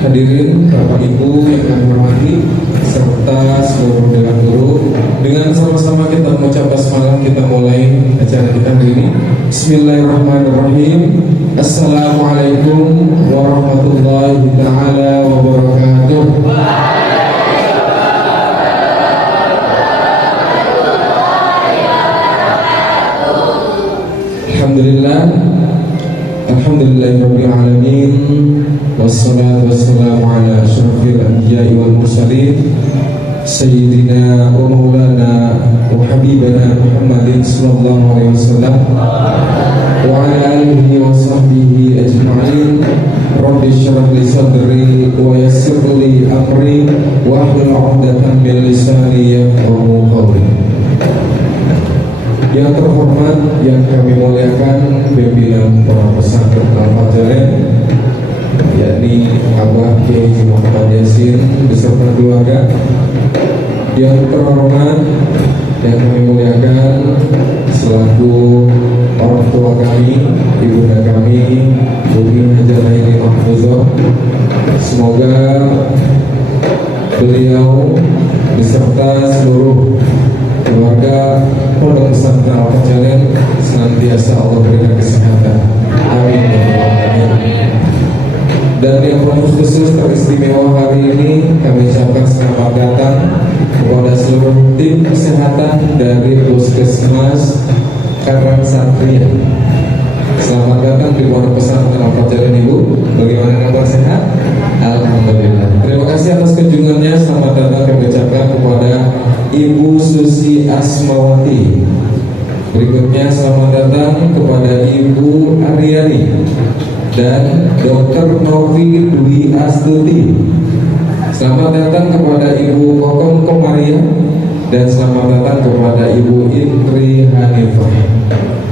Hadirin Bapak Ibu yang kami hormati serta seluruh dewan guru, dengan sama-sama kita mengucap basmalah, kita mulai acara kita hari ini. Bismillahirrahmanirrahim. Assalamualaikum warahmatullahi taala wabarakatuh. Alhamdulillahirabbil alamin, wassalatu wassalamu ala asyrafil anbiya'i wal mursalin sayyidina wa maulana wa habibana Muhammadin sallallahu alaihi wasallam wa ala alihi wa sahbihi ajma'in. Rabbi shrah li sadri wa yassir li amri wa hlul 'uqdatam min lisani yafqahu qawli. Yang terhormat, yang kami muliakan pimpinan Pondok Pesantren Al-Fajaren, yakni Abah Kiai Muhammad Yasin beserta keluarga. Yang terhormat, yang kami muliakan selaku orang tua kami, ibunda kami, Bumi Hajar Naili Mahfuzah. Semoga beliau beserta seluruh keluarga Pondok Pesantren Al-Fajaren senantiasa Allah berikan kesehatan. Amin ya rabbal alamin. Dan yang paling khusus teristimewa hari ini kami ucapkan selamat datang kepada seluruh tim kesehatan dari Puskesmas Karangsatria. Selamat datang di Pondok Pesantren Al-Fajaren Ibu. Bagaimana kabar, sehat? Alhamdulillah. Terima kasih atas kunjungannya. Selamat datang kami ucapkan kepada Ibu Susi Asmawati. Berikutnya selamat datang kepada Ibu Aryani dan Dr. Novi Dwi Astuti. Selamat datang kepada Ibu Kokom Komaria dan selamat datang kepada Ibu Indri Hanifah.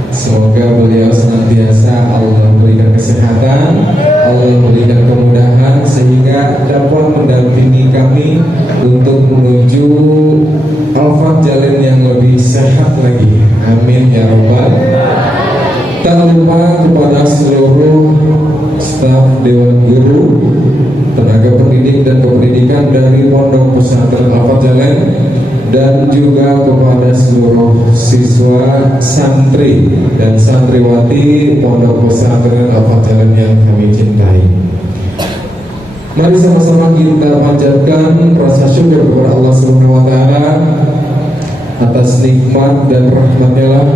Semoga beliau senantiasa Allah berikan kesehatan, Allah berikan kemudahan sehingga dapat mendampingi kami untuk menuju Al-Fajaren yang lebih sehat lagi. Amin ya rabbal. Tak lupa kepada seluruh staf Dewan Guru, tenaga pendidik dan kependidikan dari Pondok Pesantren Al-Fajaren, dan juga kepada seluruh siswa, santri dan santriwati Pondok Pesantren Al-Fajaren yang kami cintai. Mari sama-sama kita panjatkan rasa syukur kepada Allah Subhanahu wa taala atas nikmat dan rahmat-Nya lah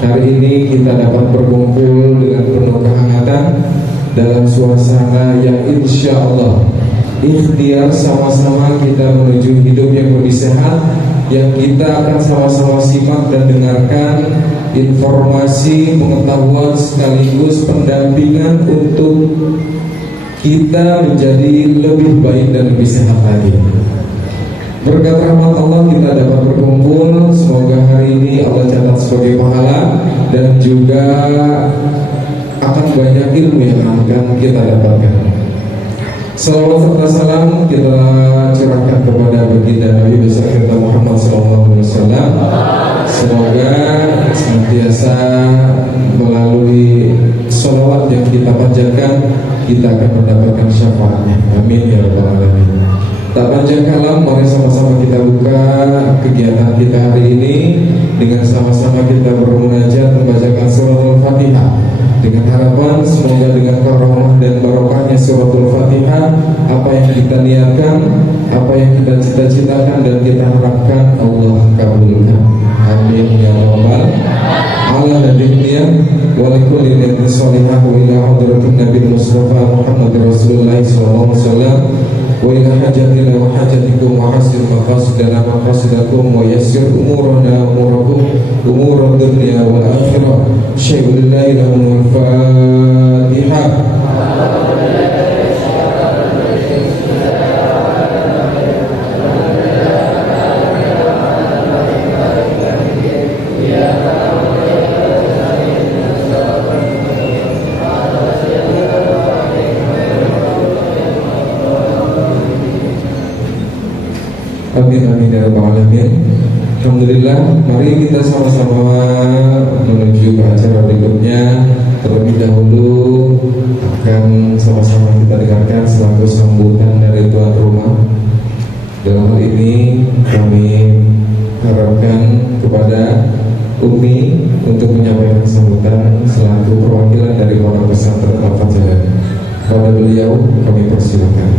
hari ini kita dapat berkumpul dengan penuh kehangatan dalam suasana yang insya Allah ikhtiar sama-sama kita menuju hidup yang lebih sehat, yang kita akan sama-sama simak dan dengarkan informasi, pengetahuan sekaligus pendampingan untuk kita menjadi lebih baik dan lebih sehat lagi. Berkat rahmat Allah kita dapat berkumpul. Semoga hari ini Allah catat sebagai pahala dan juga akan banyak ilmu yang akan kita dapatkan. Salawat serta salam kita curahkan kepada baginda Nabi besar kita Muhammad SAW. Semoga senantiasa melalui salawat yang kita panjatkan kita akan mendapatkan syafaatnya. Amin ya rabbal alamin. Tak panjang kalam, mari sama-sama kita buka kegiatan kita hari ini dengan sama-sama kita bermunajat membacakan surah Al-Fatihah dengan harapan semoga dengan karamah dan barokahnya suratul Fatihah apa yang kita niatkan, apa yang kita cita-citakan dan kita harapkan Allah kabulkan. Amin ya rabbal alamin. Walaikullin niyatin shalihah wa ila hadratin Nabi Mustafa Muhammad Rasulullah sallallahu alaihi wasallam wa ila hajatina wa hajatikum wa hasil maqasidana maqasidakum wa yassir umurana umurakum umurad dunya wal akhirah. Syaikhul lillahi lahumul Fatihah. Amin amin ya rabbal alamin. Alhamdulillah, mari kita sama-sama menuju ke acara berikutnya. terlebih dahulu akan sama-sama kita dengarkan selaku sambutan dari tuan rumah. Dalam hal ini kami harapkan kepada Umi untuk menyampaikan sambutan selaku perwakilan dari Pondok Pesantren Al-Fajr. Pada beliau kami persilakan.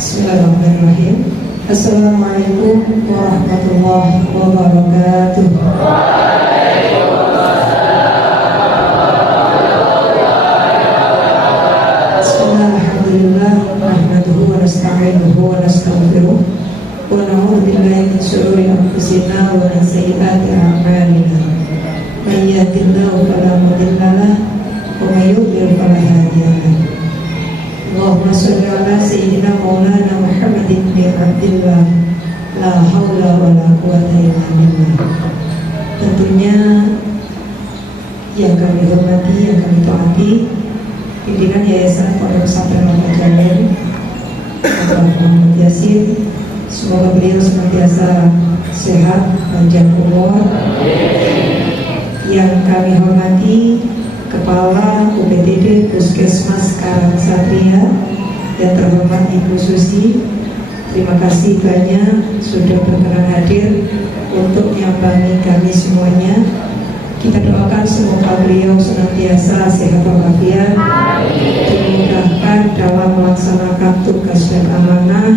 Bismillahirrahmanirrahim. Assalamualaikum warahmatullahi wabarakatuh. Bismillahirrahmanirrahim. Nahmaduhu wa nasta'inuhu wa nastaghfiruh wa na'udzu billahi min shururi anfusina wa min sayyiati a'malina. Man yahdihillahu fala mudilla lahu wa man yudlil fala hadiya lahu. Allahumma sholli ala sayyidina maulana Muhammadin bin Abdillah. La haula wa la quwwata illa billah. Tentunya yang kami hormati, yang kami taati pimpinan Yayasan Pondok Pesantren Al-Fajr, Bapak Muhammad Yasin, semoga beliau senantiasa sehat, panjang umur. Yang kami hormati Kepala UPTD Puskesmas Karangsatria yang terhormat Ibu Susi, terima kasih banyak sudah berkenan hadir untuk menyambangi kami semuanya. Kita doakan semoga beliau senantiasa sehat walafiat, dimudahkan dalam melaksanakan tugas dan amanah,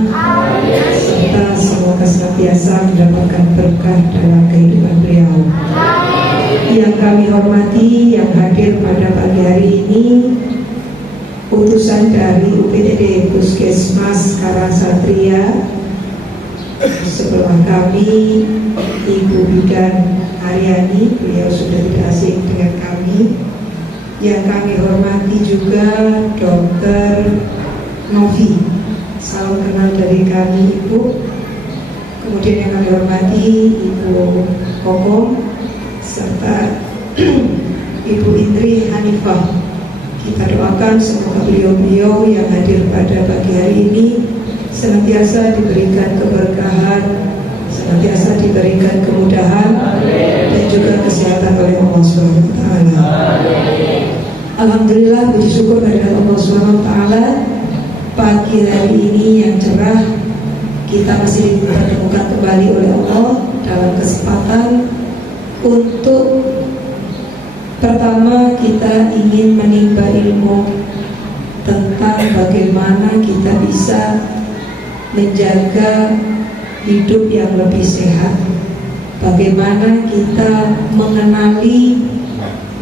serta semoga senantiasa mendapatkan berkah dalam kehidupan beliau. Yang kami hormati, yang hadir pada pagi hari ini, utusan dari UPTD Puskesmas Karangsatria, sebelah kami Ibu Bidan Aryani, beliau sudah tidak asing dengan kami. Yang kami hormati juga Dr. Novi, salam kenal dari kami Ibu. Kemudian yang kami hormati Ibu Kokom serta Ibu Indri Hanifah. Kita doakan semoga beliau-beliau yang hadir pada pagi hari ini senantiasa diberikan keberkahan, senantiasa diberikan kemudahan dan juga kesehatan oleh Allah Subhanahu wa taala. Alhamdulillah, puji syukur kepada Allah Subhanahu wa taala, pagi hari ini yang cerah kita masih dipertemukan kembali oleh Allah dalam kesempatan untuk pertama kita ingin menimba ilmu tentang bagaimana kita bisa menjaga hidup yang lebih sehat, bagaimana kita mengenali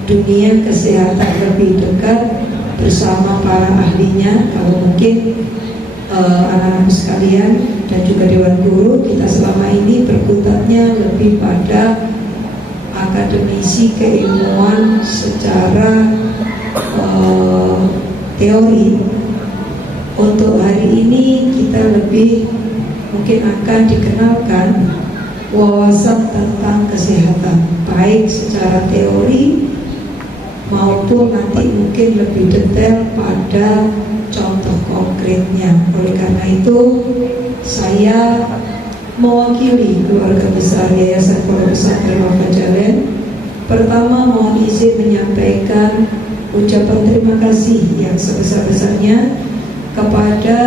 dunia kesehatan lebih dekat bersama para ahlinya. Kalau mungkin anak-anak sekalian dan juga Dewan Guru, kita selama ini berkutatnya lebih pada akademisi keilmuan secara teori. Untuk hari ini kita lebih mungkin akan dikenalkan wawasan tentang kesehatan, baik secara teori maupun nanti mungkin lebih detail pada contoh konkretnya. Oleh karena itu saya mewakili keluarga besar Yayasan Pondok Pesantren Al-Fajr, pertama mohon izin menyampaikan ucapan terima kasih yang sebesar-besarnya kepada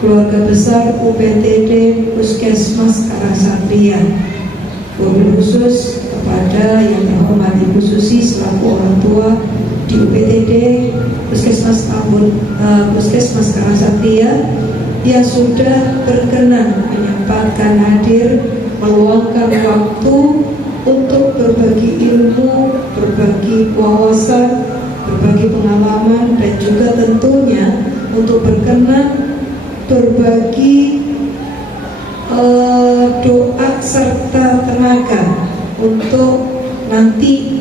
keluarga besar UPTD Puskesmas Karangsatria, wabil khusus kepada yang terhormat Ibu Susi selaku orang tua di UPTD Puskesmas Karangsatria yang sudah berkenan menyempatkan hadir, meluangkan waktu untuk berbagi ilmu, berbagi wawasan, berbagi pengalaman, dan juga tentunya untuk berkenan berbagi doa serta tenaga untuk nanti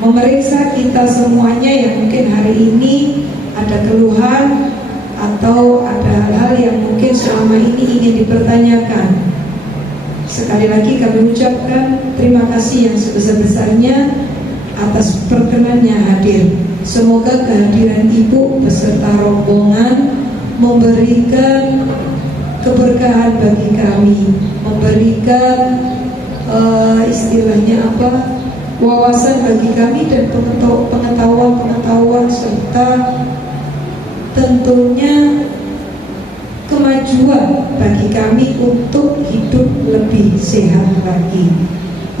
memeriksa kita semuanya yang mungkin hari ini ada keluhan atau ada hal-hal yang mungkin selama ini ingin dipertanyakan. Sekali lagi kami ucapkan terima kasih yang sebesar-besarnya atas perkenannya hadir. Semoga kehadiran Ibu beserta rombongan memberikan keberkahan bagi kami, memberikan istilahnya apa, wawasan bagi kami dan pengetahuan serta tentunya kemajuan bagi kami untuk hidup lebih sehat lagi.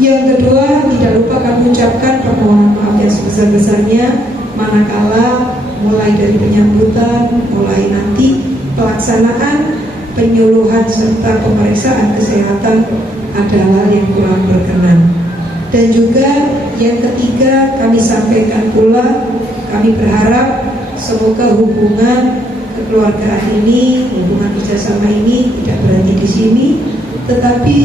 Yang kedua, tidak lupa kami ucapkan permohonan maaf yang sebesar-besarnya manakala mulai dari penyambutan, mulai nanti pelaksanaan, penyuluhan serta pemeriksaan kesehatan adalah yang kurang berkenan. Dan juga yang ketiga, kami sampaikan pula, kami berharap semoga hubungan kekeluargaan ini, hubungan kerjasama ini tidak berhenti di sini, tetapi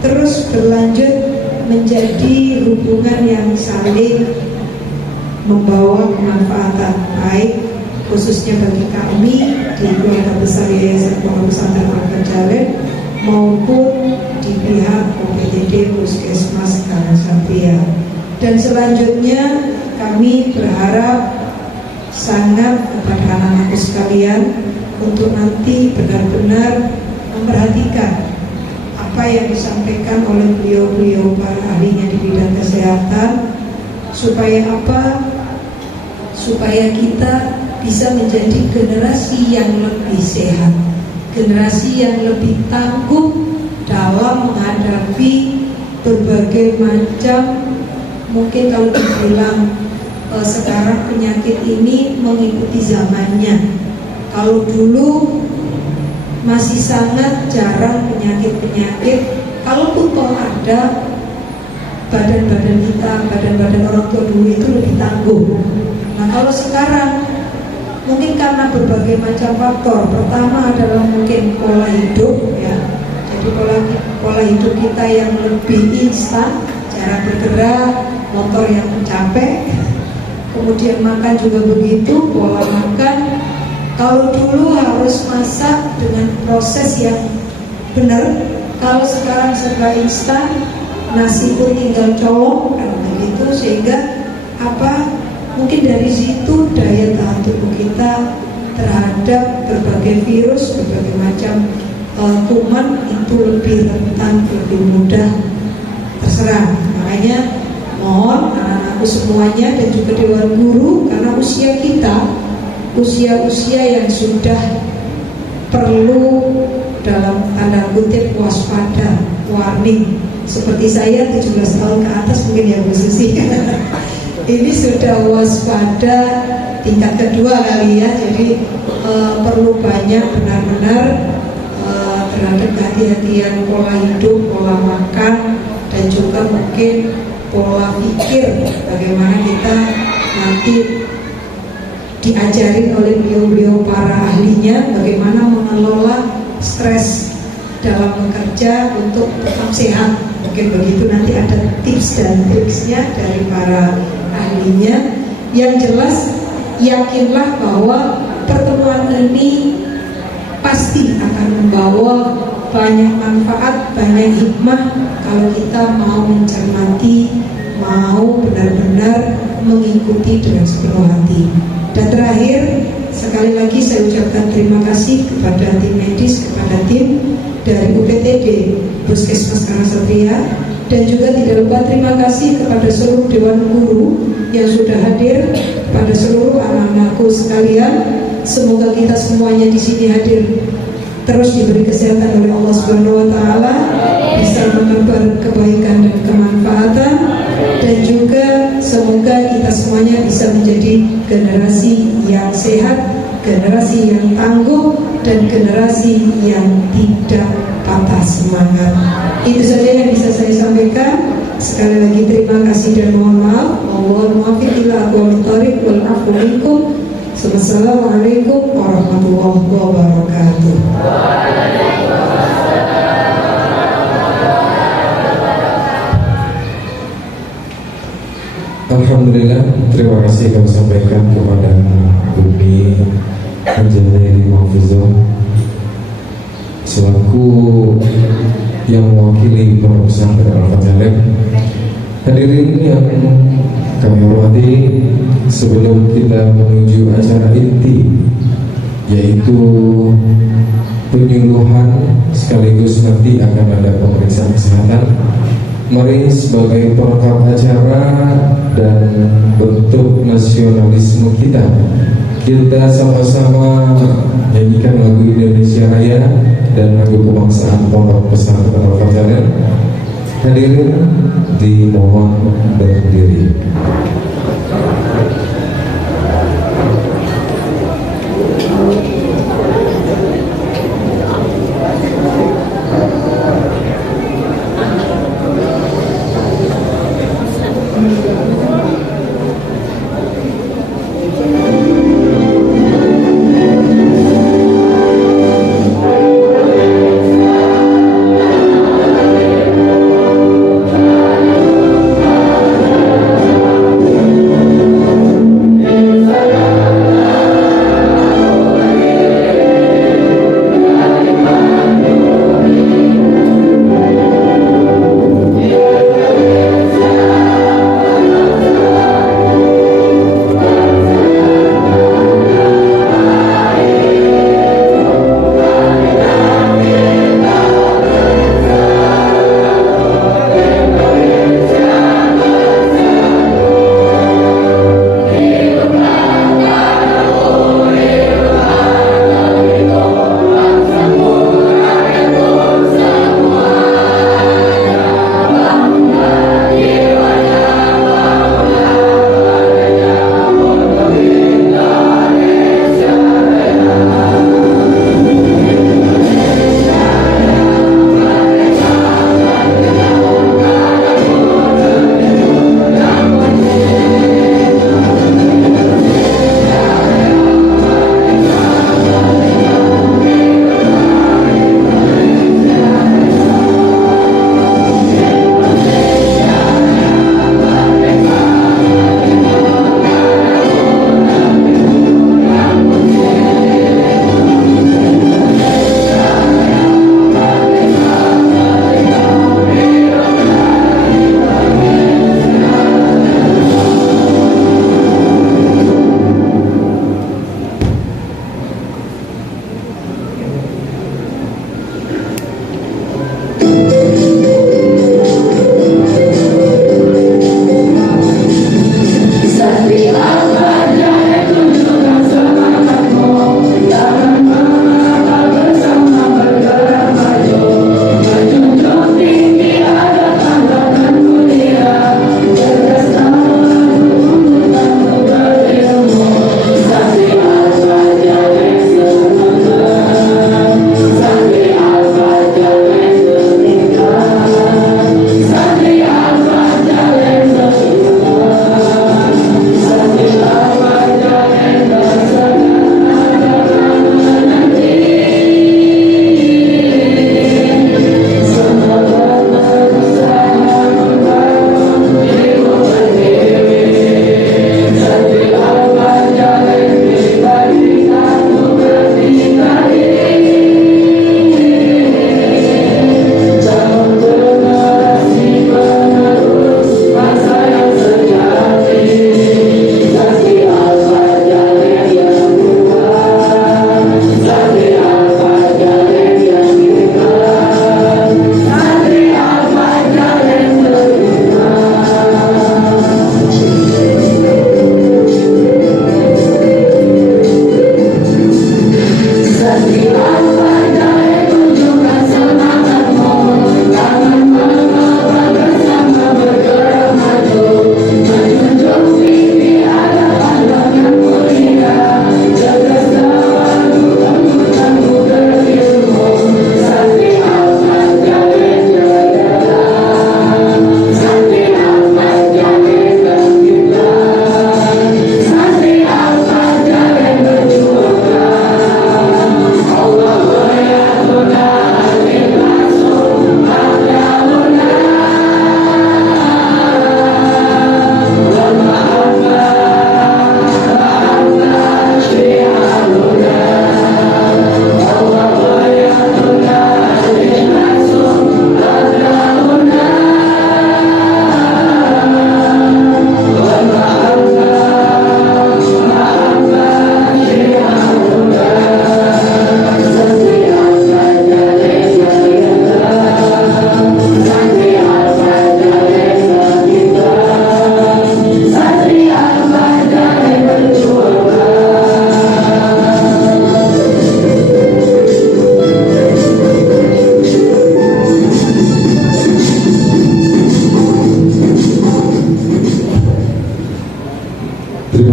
terus berlanjut menjadi hubungan yang saling membawa kemanfaatan baik khususnya bagi kami di keluarga besar Yayasan Pondok Pesantren Al-Fajalen maupun di pihak OPTD Puskesmas Karangsampia. Dan selanjutnya kami berharap sangat kepada anak-anakku sekalian untuk nanti benar-benar memperhatikan apa yang disampaikan oleh beliau-beliau para ahlinya di bidang kesehatan, supaya apa? Supaya kita bisa menjadi generasi yang lebih sehat, generasi yang lebih tangguh dalam menghadapi berbagai macam, mungkin kalau dibilang sekarang penyakit ini mengikuti zamannya. Kalau dulu masih sangat jarang penyakit-penyakit, kalaupun toh ada, badan-badan kita, badan-badan orang tua dulu itu lebih tangguh. Nah kalau sekarang mungkin karena berbagai macam faktor. Pertama adalah mungkin pola hidup, ya. Jadi pola hidup kita yang lebih instan, cara bergerak, motor yang capek. Kemudian makan juga begitu, pola makan. Kalau dulu harus masak dengan proses yang benar, kalau sekarang serba instan, nasi pun tinggal colok, kalau begitu, sehingga apa? Mungkin dari situ daya tahan tubuh kita terhadap berbagai virus, berbagai macam kuman itu lebih rentan, lebih mudah terserang. Makanya mohon anak-anakku semuanya dan juga Dewan Guru, karena usia kita usia-usia yang sudah perlu dalam tanda kutip waspada, warning. Seperti saya 17 tahun ke atas mungkin ya Bu Susi. Ini sudah waspada tingkat kedua kali ya. Jadi perlu banyak benar-benar terhadap kehati-hatian pola hidup, pola makan, dan juga mungkin pola pikir. Bagaimana kita nanti diajarin oleh beliau-beliau para ahlinya bagaimana mengelola stres dalam bekerja untuk tetap sehat. Mungkin begitu, nanti ada tips dan triksnya dari para ahlinya. Yang jelas yakinlah bahwa pertemuan ini pasti akan membawa banyak manfaat, banyak hikmah kalau kita mau mencermati, mau benar-benar mengikuti dengan sepenuh hati. Dan terakhir, sekali lagi saya ucapkan terima kasih kepada tim medis, kepada tim dari UPTD Puskesmas Karangsampia, dan juga tidak lupa terima kasih kepada seluruh Dewan Guru yang sudah hadir, kepada seluruh anak-anakku sekalian. Semoga kita semuanya di sini hadir terus diberi kesehatan oleh Allah Subhanahu wa taala, bisa menebar kebaikan dan kemanfaatan, dan juga semoga kita semuanya bisa menjadi generasi yang sehat, generasi yang tangguh, dan generasi yang tidak patah semangat. Itu saja yang bisa saya sampaikan. Sekali lagi terima kasih dan mohon maaf. Mohon maaf bila aku mintarik wal afu minkum. Assalamualaikum warahmatullahi wabarakatuh. Alhamdulillah, terima kasih kami sampaikan kepada Umi Anjali Mahfuzah selaku yang mewakili Pondok Pesantren Al-Fajalen. Hadirin yang kami hormati, sebelum kita menuju acara inti, yaitu penyuluhan sekaligus nanti akan ada pemeriksaan kesehatan. Mari sebagai pelengkap acara dan bentuk nasionalisme kita, kita sama-sama nyanyikan lagu Indonesia Raya dan lagu kebangsaan Pondok Pesantren Al-Fatihah. Hadirin dimohon berdiri.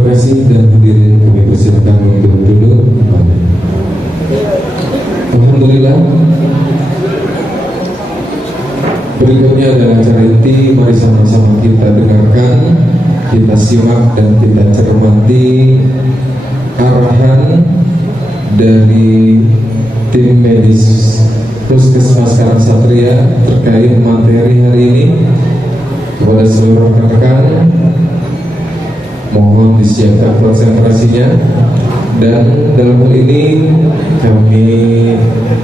kasih dan hadirin kami persilakan untuk duduk. Alhamdulillah. Berikutnya adalah acara inti. Mari sama-sama kita dengarkan, kita simak dan kita cermati arahan dari tim medis Puskesmas Karangsatria terkait materi hari ini. Kepada seluruh rekan-rekan, mohon disiapkan konsentrasinya. Dan dalam hal ini kami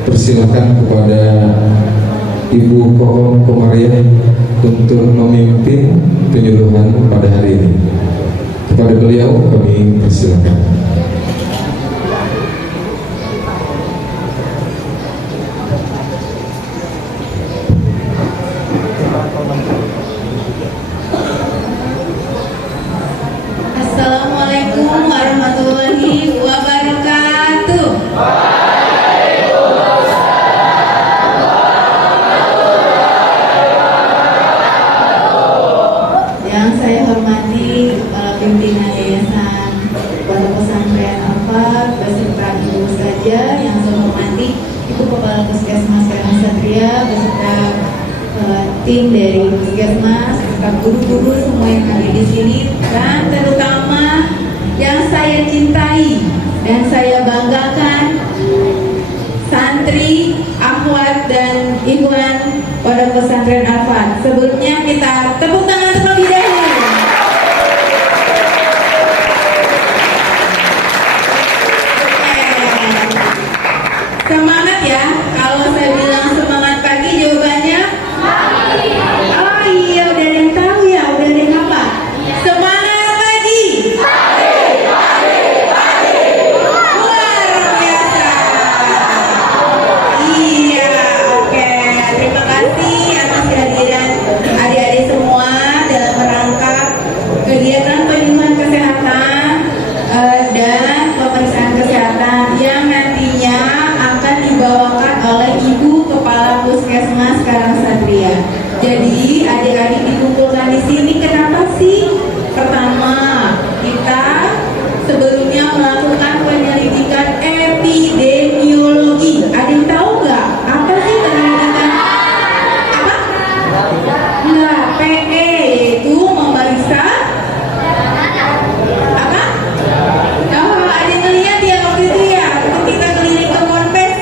persilakan kepada Ibu Kokom Komariah untuk memimpin penyuluhan pada hari ini. Kepada beliau kami persilakan. Assalamualaikum warahmatullahi wabarakatuh. Yang saya hormati Kepala Pimpinan Yayasan Pondok Pesantren Al-Fat beserta Ibu saja, yang saya hormati Ibu Kepala Puskesmas Karangsatria beserta tim dari Puskesmas, beserta guru-guru semua yang hadir di sini, dan terutama yang saya cintai dan saya banggakan, santri, akhwat dan ikhwan Pondok Pesantren Al-Fat. Sebelumnya kita tepuk tangan terlebih dahulu. Semangat ya. Kalau saya bilang semangat pagi, jawabannya oh iya, udah ada yang tahu ya, udah ada yang apa? Semangat pagi. Luar biasa. Iya, oke. Terima kasih atas kehadiran adik-adik semua dalam rangka kegiatan penyuluhan kesehatan dan pemeriksaan kesehatan yang nantinya akan dibawakan oleh Ibu Kepala Puskesmas Karangsatria. Jadi adik-adik dikumpulkan di sini kenapa sih? Pertama, kita sebelumnya melakukan penyelidikan epidemiologi. Ada yang tahu nggak apa sih penyelidikan? Apa? Nggak, PE itu memeriksa apa? Oh, ada yang ngeliat ya waktu itu ya, waktu kita keliling ke Ponpes.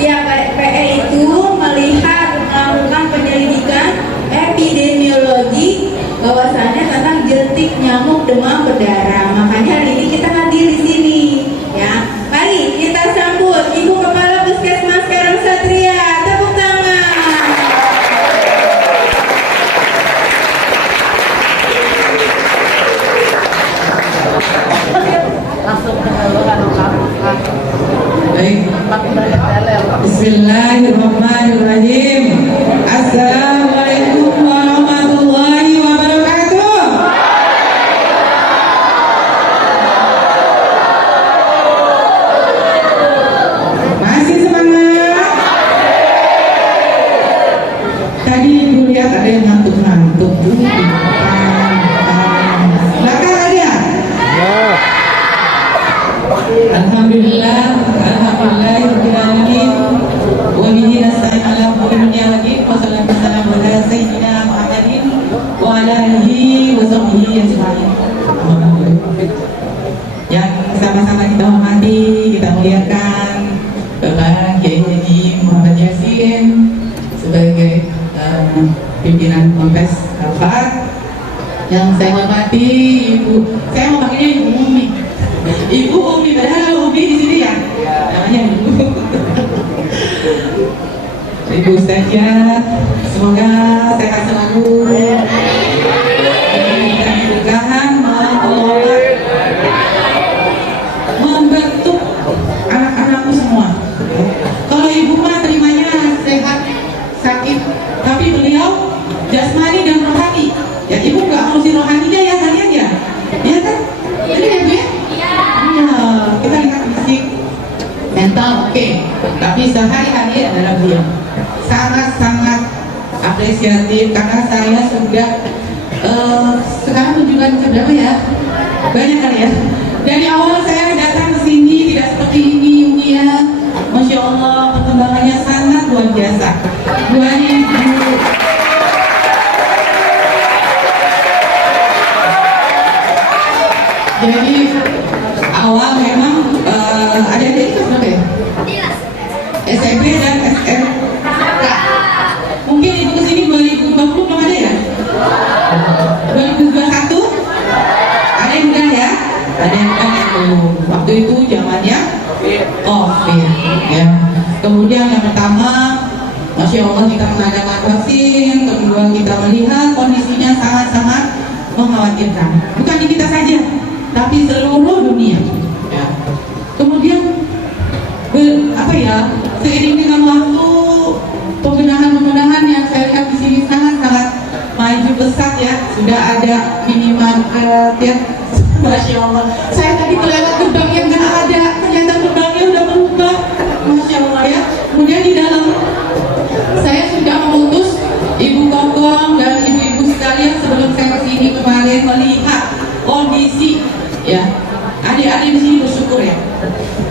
Ya, PE itu melakukan penyelidikan epidemiologi bahwasannya tentang jentik nyamuk demam berdarah. Makanya hari ini kita hadir di sini. Ya, mari kita sambut Ibu Kepala Puskesmas Karangsatria. Tepuk tangan. Langsung ke haluan kamu. Baik. Bismillahirrahmanirrahim. Assalamualaikum warahmatullahi wabarakatuh. Masih semangat? Tadi ibu lihat ada yang ngantuk-ngantuk. Belakang ada? Alhamdulillah, rabbil alamin. Wa bihi nasta'in ala umuri dunya wa din. Wa sallallahu wasallam ala sayyidina Muhammadin wa ala alihi wa sahbihi ajma'in. Yang sama-sama kita hormati, kita muliakan Bapak Kiai Haji Muhammad Yasin sebagai pimpinan Ponpes Al-Fat. Yang saya hormati Ibu, saya mau panggilnya Ibu Umi. Ibu Umi, padahal Umi di sini ya, namanya Ibu. Ibu saja, semoga sehat selalu dan kemudahan mengelola, membentuk anak-anakku semua. Kalau ibu mah terimanya sehat, sakit, tapi beliau jasmani dan rohani. Ya ibu nggak ngurusin rohaninya ya kalian ya, ya kan? Jadi ya bu ya. Iya, kita lihat fisik, mental oke. Tapi sehari-hari adalah beliau sangat-sangat apresiatif karena saya sudah sekarang kunjungan ke berapa ya? Banyak kali ya. Dari awal saya datang ke sini tidak seperti ini Umi ya. Masya Allah, perkembangannya sangat luar biasa. 2000 Jadi awal memang ada kelas berapa ya? SMP dan SMK. Mungkin ibu kesini 2020 belum ada ya? 2021 ada yang udah ya? Ada yang udah itu. Waktu itu zamannya COVID ya. Kemudian yang pertama, Masya Allah kita mengadakan vaksin. Kedua kita melihat kondisinya sangat-sangat mengkhawatirkan. Bukan di kita saja, tapi seluruh dunia. Ya. Kemudian seiring dengan waktu pembenahan yang saya lihat di sini sangat-sangat maju pesat ya. Sudah ada minimarket ya. Masya Allah. Saya tadi kelewat gerbang yang nggak ada, ternyata gerbangnya udah berubah. Masya Allah ya. Kemudian di dalam saya sudah mengutus Ibu Kokong dan ibu-ibu sekalian sebelum saya kesini kemarin melihat kondisi ya. Adik-adik di sini bersyukur ya.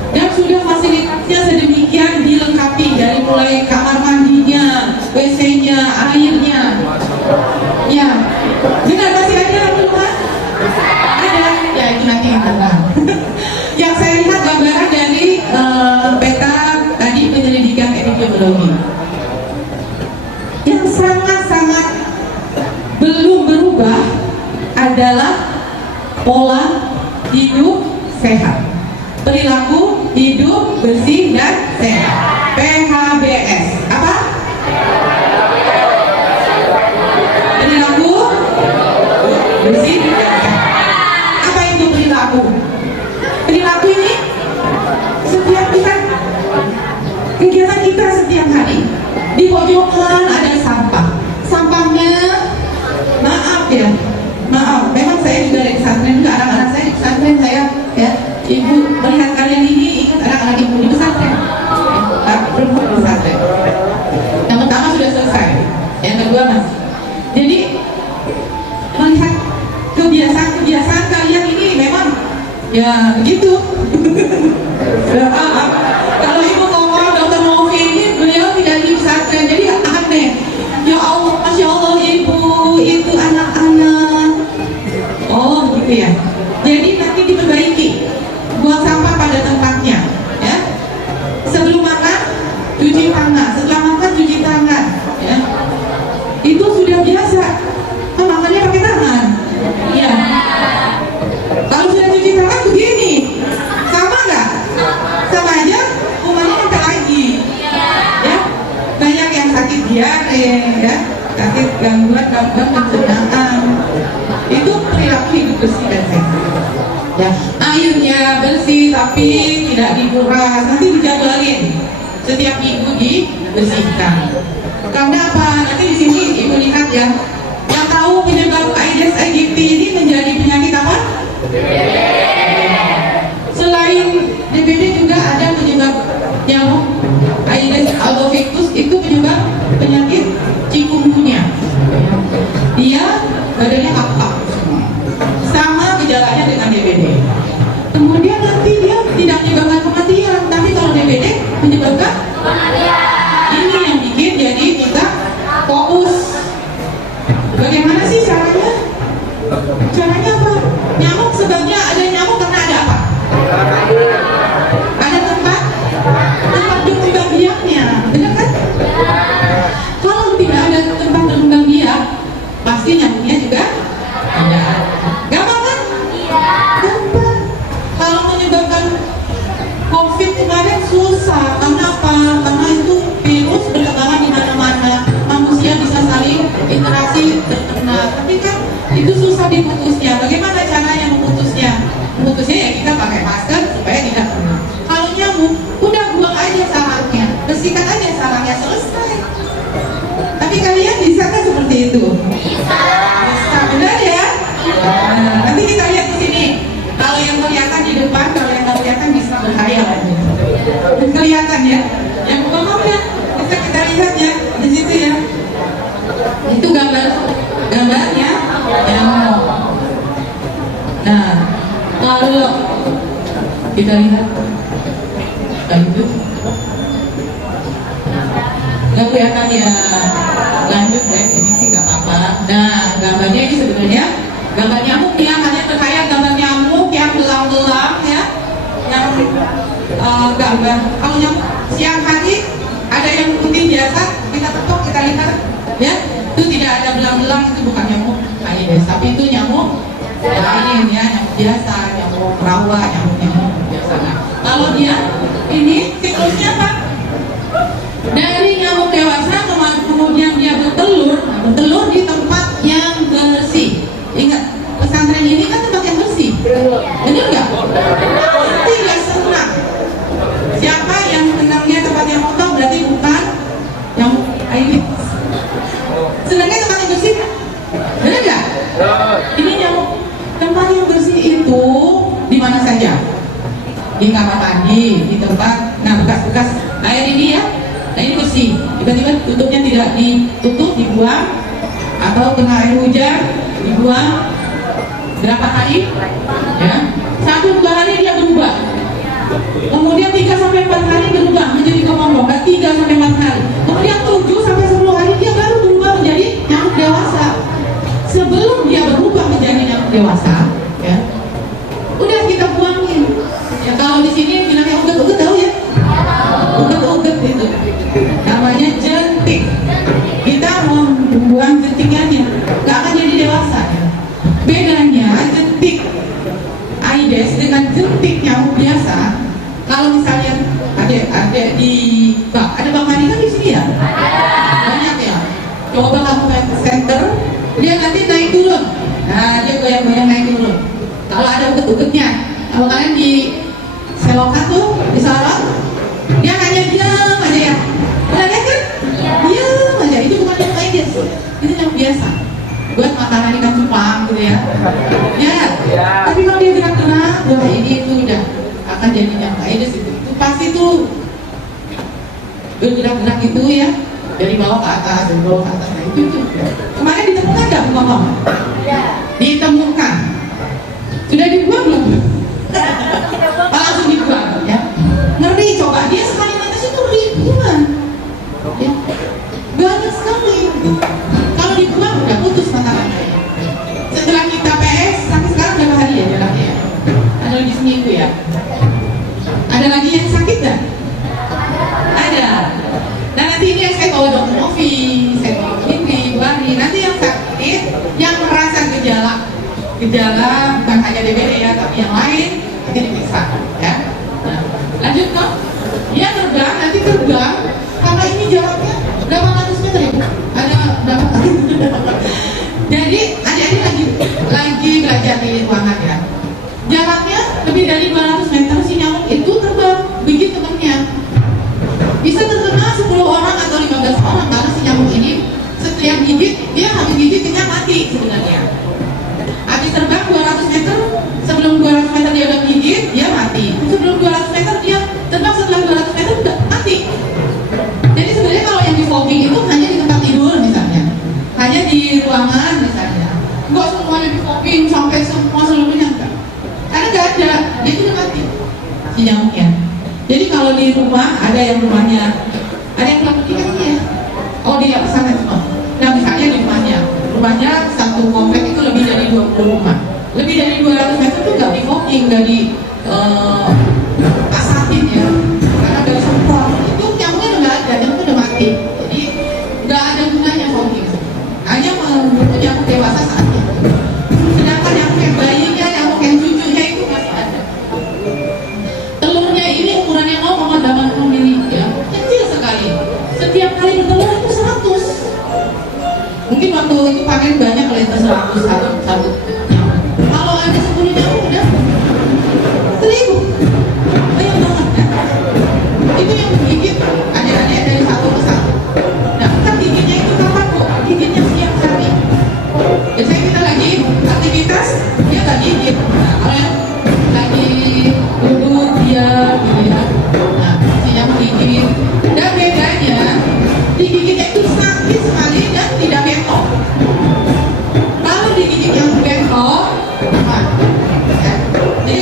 Dan sudah fasilitasnya sedemikian dilengkapi dari mulai kamar mandinya, WC-nya, airnya. Ya. Benar masih ada rumah? Ada. Ya itu nanti yang terang. Yang saya lihat gambaran dari peta tadi penyelidikan epidemiologi. Yang sangat-sangat belum berubah adalah pola hidup sehat, perilaku hidup bersih dan sehat, PHBS. Apa? Perilaku bersih dan sehat. Apa itu perilaku? Perilaku ini setiap kita, kegiatan kita setiap hari. Di pojokan ada sampah. Sampahnya, maaf ya, maaf. Memang saya juga dari pesantren juga, anak-anak saya di pesantren saya ya. Ibu melihat kalian ini ingat anak-anak ibu di pesantren, perempuan di pesantren. Yang pertama sudah selesai, yang kedua masih. Jadi melihat kebiasaan kalian ini memang ya begitu. Kalau ibu ngomong Dr. Novi ini beliau tidak di pesantren, jadi aneh. Ya Allah, Masya Allah ibu itu anak-anak. Oh begitu ya. Jadi nanti diperbaiki, buang sampah pada tempatnya ya. Sebelum makan cuci tangan, setelah makan cuci tangan ya. Itu sudah biasa. Makannya pakai tangan ya. Kalau sudah cuci tangan begini, sama nggak? Sama aja, umatnya minta lagi ya. Banyak yang sakit diare ya, sakit gangguan pencernaan. Itu perilaku hidup bersih dan sehat ya. Airnya bersih tapi tidak dikuras, nanti dijadwalin setiap minggu dibersihkan. Karena apa? Nanti di sini ibu lihat ya. Yang tahu penyebab Aedes aegypti ini menjadi penyakit apa? Selain DBD juga ada penyebab nyamuk Aedes albopictus, itu penyebab penyakit chikungunya. Dia badannya kaku semua, sama gejalanya dengan DBD. Kemudian nanti dia tidak menyebabkan kematian, tapi kalau DBD menyebabkan kematian. Ini yang bikin jadi kita fokus. Bagaimana sih caranya? Caranya apa? Nyamuk sebabnya ada nyamuk karena ada apa? Ada tempat berkembang biaknya, benar kan? Kalau tidak ada tempat berkembang biak, pasti nyamuknya juga ada. Gampang kan? Gampang. Kalau menyebabkan COVID kemarin susah. Kenapa? Karena itu virus berkembang di mana-mana. Manusia bisa saling interaksi terkena. Tapi kan itu susah diputusnya. Bagaimana caranya memutusnya? Memutusnya ya kita pakai masker supaya tidak kena. Kalau nyamuk, udah buang aja sarangnya, bersihkan aja sarangnya, selesai. Tapi kalian bisa kan seperti itu? Bisa. Benar ya? Nah, nanti kita lihat di sini. Kalau yang kelihatan di depan, kalau yang nggak kelihatan bisa berhayal aja. Kelihatan ya? Yang umumnya bisa kita lihat ya di situ ya. Itu gambarnya. Nah, Kalau kita lihat lanjut, nggak kelihatan ya, lanjut deh, ini sih nggak apa-apa. Nah, gambarnya ini sebenarnya gambar nyamuk yang hanya terkait gambar nyamuk yang belang-belang ya, yang gambar. Kalau nyamuk siang hari ada yang putih biasa, kita ketok, kita lihat ya, itu tidak ada belang-belang, itu bukan nyamuk Aedes, tapi itu nyamuk lain ya, nyamuk biasa, nyamuk rawa, nyamuk biasa. Nah, kalau dia ini siklusnya apa? Dari nyamuk dewasa kemudian dia bertelur di tempat yang bersih. Ingat, pesantren ini kan tempat yang bersih, benar nggak? Pasti nggak senang. Siapa yang senangnya tempat yang kotor berarti bukan nyamuk Aedes. Senangnya tempat yang bersih, benar nggak? Ini nyamuk tempat yang bersih itu di mana saja? Di kamar mandi, di tempat, nah bekas-bekas air ini ya, nah ini bersih. Tiba-tiba tutupnya tidak ditutup, dibuang, atau kena air hujan, dibuang. Berapa hari? Ya, 1-2 hari dia berubah. Kemudian 3-4 hari berubah menjadi kepompong. 3-4 hari. Kemudian 7-10 hari dia baru berubah menjadi nyamuk dewasa. Sebelum dia berubah menjadi nyamuk dewasa, ya, udah kita buangin. Ya, kalau di sini bilangnya uget-uget, tahu ya? Uget-uget itu namanya jentik. Kita mau buang jentiknya, nggak akan jadi dewasa ya. Bedanya jentik Aedes dengan jentik nyamuk biasa. Kalau misalnya ada di bak, ada bak mandi kan di sini ya, banyak ya. Coba kamu main ke center, dia nanti naik turun. Nah, dia goyang-goyang naik turun. Kalau ada uget-ugetnya, kalau kalian di selokan tuh, di sorot, dia hanya diam aja ya. Pernah lihat kan? Diam aja. Itu bukan nyamuk Aedes, itu nyamuk biasa. Buat makanan ikan cupang gitu ya. Ya. Tapi kalau dia gerak-gerak, wah ini itu udah akan jadi nyamuk Aedes itu. Itu pasti tuh bergerak-gerak itu ya, dari bawah ke atas, dari bawah ke atas. Nah, itu. Kemarin ditemukan nggak Bu Ngomong? Ditemukan. Sudah dibuang belum? Langsung dibuang ya. Ngeri, coba dia sekali netes itu ribuan. Ya. Banyak sekali. Kalau dibuang udah putus mata rantai. Setelah kita PS sampai sekarang berapa hari ya jalannya? Ada lebih seminggu ya. Ada lagi yang sakit nggak? Ada. Nah nanti ini yang saya bawa dokter Novi, saya bawa Indri, Bu Ari. Nanti yang sakit, yang merasa gejala bukan hanya DBD ya, tapi yang lain nanti diperiksa ya. Nah, lanjut kok. Dia terbang, nanti terbang. Karena ini jaraknya berapa ratus meter ya? Ada berapa? Jadi adik-adik lagi belajar di ruangan ya. Jaraknya lebih dari 200 meter si nyamuk itu terbang, gigit temannya. Bisa terkena 10 orang atau 15 orang karena si nyamuk ini setiap gigit, dia habis gigit kenyang mati sebenarnya. Habis terbang 200 meter, sebelum 200 meter dia udah gigit, dia mati. Sebelum 200 meter dia terbang, setelah 200 meter udah mati. Jadi sebenarnya kalau yang di fogging itu hanya di tempat tidur misalnya, hanya di ruangan misalnya. Enggak semuanya di fogging sampai semua seluruhnya enggak. Karena enggak ada, dia itu udah mati si nyamuknya. Jadi kalau di rumah ada yang rumahnya, ada yang pulang pergi kan ya. Oh dia pesantren semua. Nah misalnya di rumahnya satu komplek itu lebih dari 20 rumah, lebih dari 200 meter itu nggak di fogging, nggak di asatin ya, karena nggak disemprot. Itu nyamuknya udah nggak ada, nyamuknya udah mati. Jadi nggak ada gunanya fogging. Hanya membunuh nyamuk dewasa saat itu. Sedangkan nyamuk yang bayinya, nyamuk yang cucunya itu masih ada. Telurnya ini ukurannya 0,80 mili ya, kecil sekali. Setiap kali bertelur itu 100. Mungkin waktu itu panen banyak kalau itu 100 satu nyamuk. Kalau ada 10 nyamuk udah 1000. Banyak banget ya. Itu yang menggigit adik-adik dari satu ke satu. Nah kan gigitnya itu kapan kok? Gigitnya siang hari. Biasanya kita lagi aktivitas, dia nggak gigit. Nah kalau yang lagi duduk dia gitu ya, nah si nyamuk gigit. Dan bedanya digigitnya itu sakit sekali dan tidak bentok. Kalau digigit yang bentok, ya. Jadi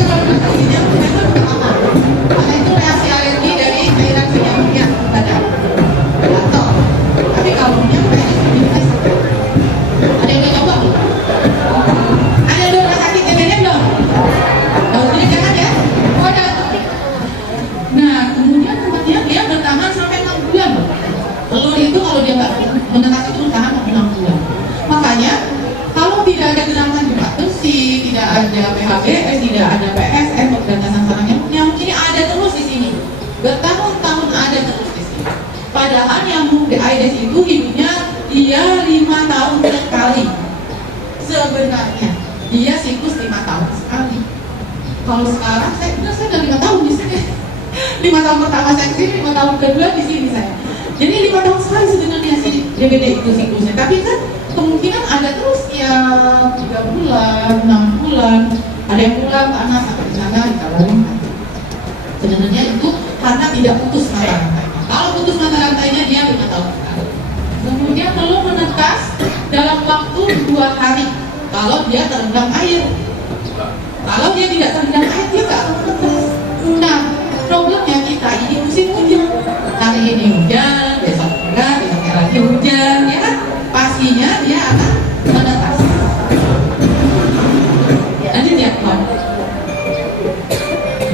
sebenarnya dia siklus 5 tahun sekali. Kalau sekarang saya udah 5 tahun di sini. 5 tahun pertama saya kesini, 5 tahun kedua di sini saya. Jadi 5 tahun sekali sebenarnya sih DBD itu siklusnya. Tapi kan kemungkinan ada terus ya 3 bulan, 6 bulan, ada yang pulang ke anak sampai di sana dikabarin. Sebenarnya itu karena tidak putus mata rantainya. Kalau putus mata rantainya dia 5 tahun sekali. Kemudian telur menetas dalam waktu 2 hari kalau dia terendam air. Kalau dia tidak terendam air dia nggak akan menetas. Nah, problemnya kita ini musim hujan. Hari ini hujan, besok enggak, besoknya lagi hujan, ya kan? Pastinya dia akan menetas. Lanjut ya, Tuan.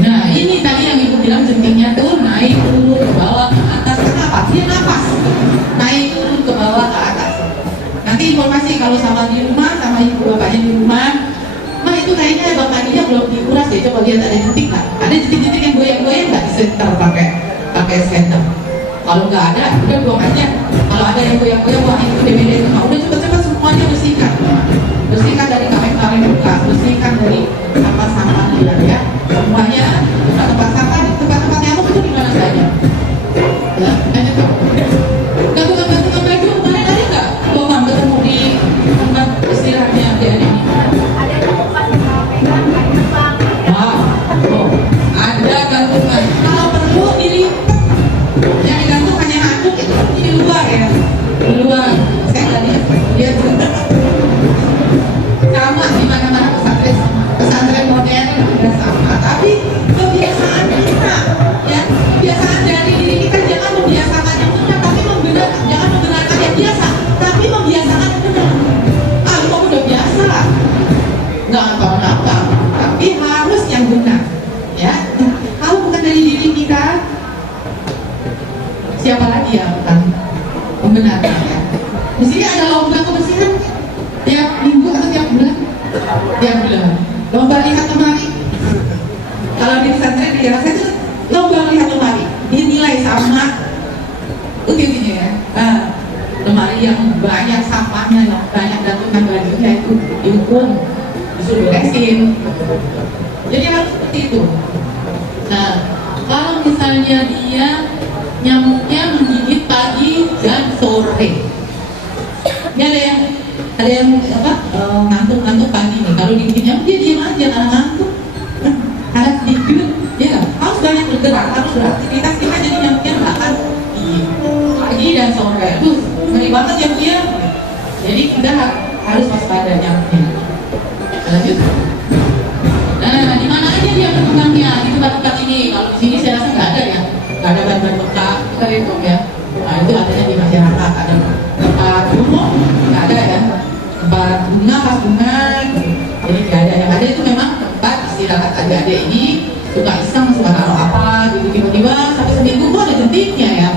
Nah, ini tadi yang Ibu bilang jentingnya tuh naik turun ke bawah ke atas. Kenapa? Dia napas naik turun ke bawah ke atas. Nanti informasi kalau sama di rumah, sama ibu bapaknya di rumah, mah itu kayaknya bapaknya belum dikuras deh. Coba lihat ada jentik nggak? Ada jentik-jentik yang goyang-goyang nggak di senter pakai senter? Kalau nggak ada, udah buang aja. Kalau ada yang goyang-goyang, wah itu DBD itu. Nah, udah cepet-cepet semuanya bersihkan. Bersihkan dari kaleng-kaleng bekas, bersihkan dari sampah-sampah dia ya. Semuanya tempat sampah, tempat-tempat nyamuk itu di mana saja. Ya, lanjut dong. Nggak bukan tukang baju, kemarin ada nggak? Bapak ketemu di tempat istirahatnya dia ini. Ada yang pas pegang kayak jepang. Oh, ada gantungan. Kalau perlu dilipat. Yang digantung hanya handuk itu di luar ya, di luar. Saya nggak lihat juga. Sama di mana-mana pesantren modern juga sama. Tapi kebiasaan kita, ya kebiasaan dari diri kita jangan membiasakan yang benar, tapi jangan membenarkan yang biasa, tapi membiasakan yang benar. Ah, kok udah biasa, nggak apa-apa, tapi harus yang benar, ya. Kalau bukan dari diri kita, siapa lagi yang akan membenarkan ya? Di sini ada lomba kebersihan tiap minggu atau tiap bulan? Tiap bulan. Lomba lihat lemari. Kalau di pesantren di daerah saya itu lomba lihat lemari. Dinilai sama UTB-nya ya. Lemari yang banyak sampahnya, yang banyak gantungan bajunya itu dihukum, disuruh beresin. Jadi harus seperti itu. Nah, kalau misalnya dia nyamuknya menggigit pagi dan sore. Ini ada yang ngantuk pagi nih. Kalau digigit nyamuk dia diam aja karena ngantuk. Karena tidur, ya harus banyak bergerak, harus beraktivitas. Kita jadi nyamuknya nggak akan pagi dan sore. Terus ngeri banget ya dia. Jadi kita harus waspada nyamuknya. Lanjut. Nah, di mana aja dia berpegangnya di tempat-tempat ini? Kalau di sini saya rasa nggak ada ya. Nggak ada ban-ban bekas, kita hitung ya. Nah, itu adanya di masyarakat. Ada tempat umum, nggak ada ya. Tempat bunga, pas bunga, jadi nggak ada. Yang ada itu memang tempat istirahat adik-adik ini suka iseng, suka taruh apa, gitu tiba-tiba sampai seminggu kok ada jentiknya ya.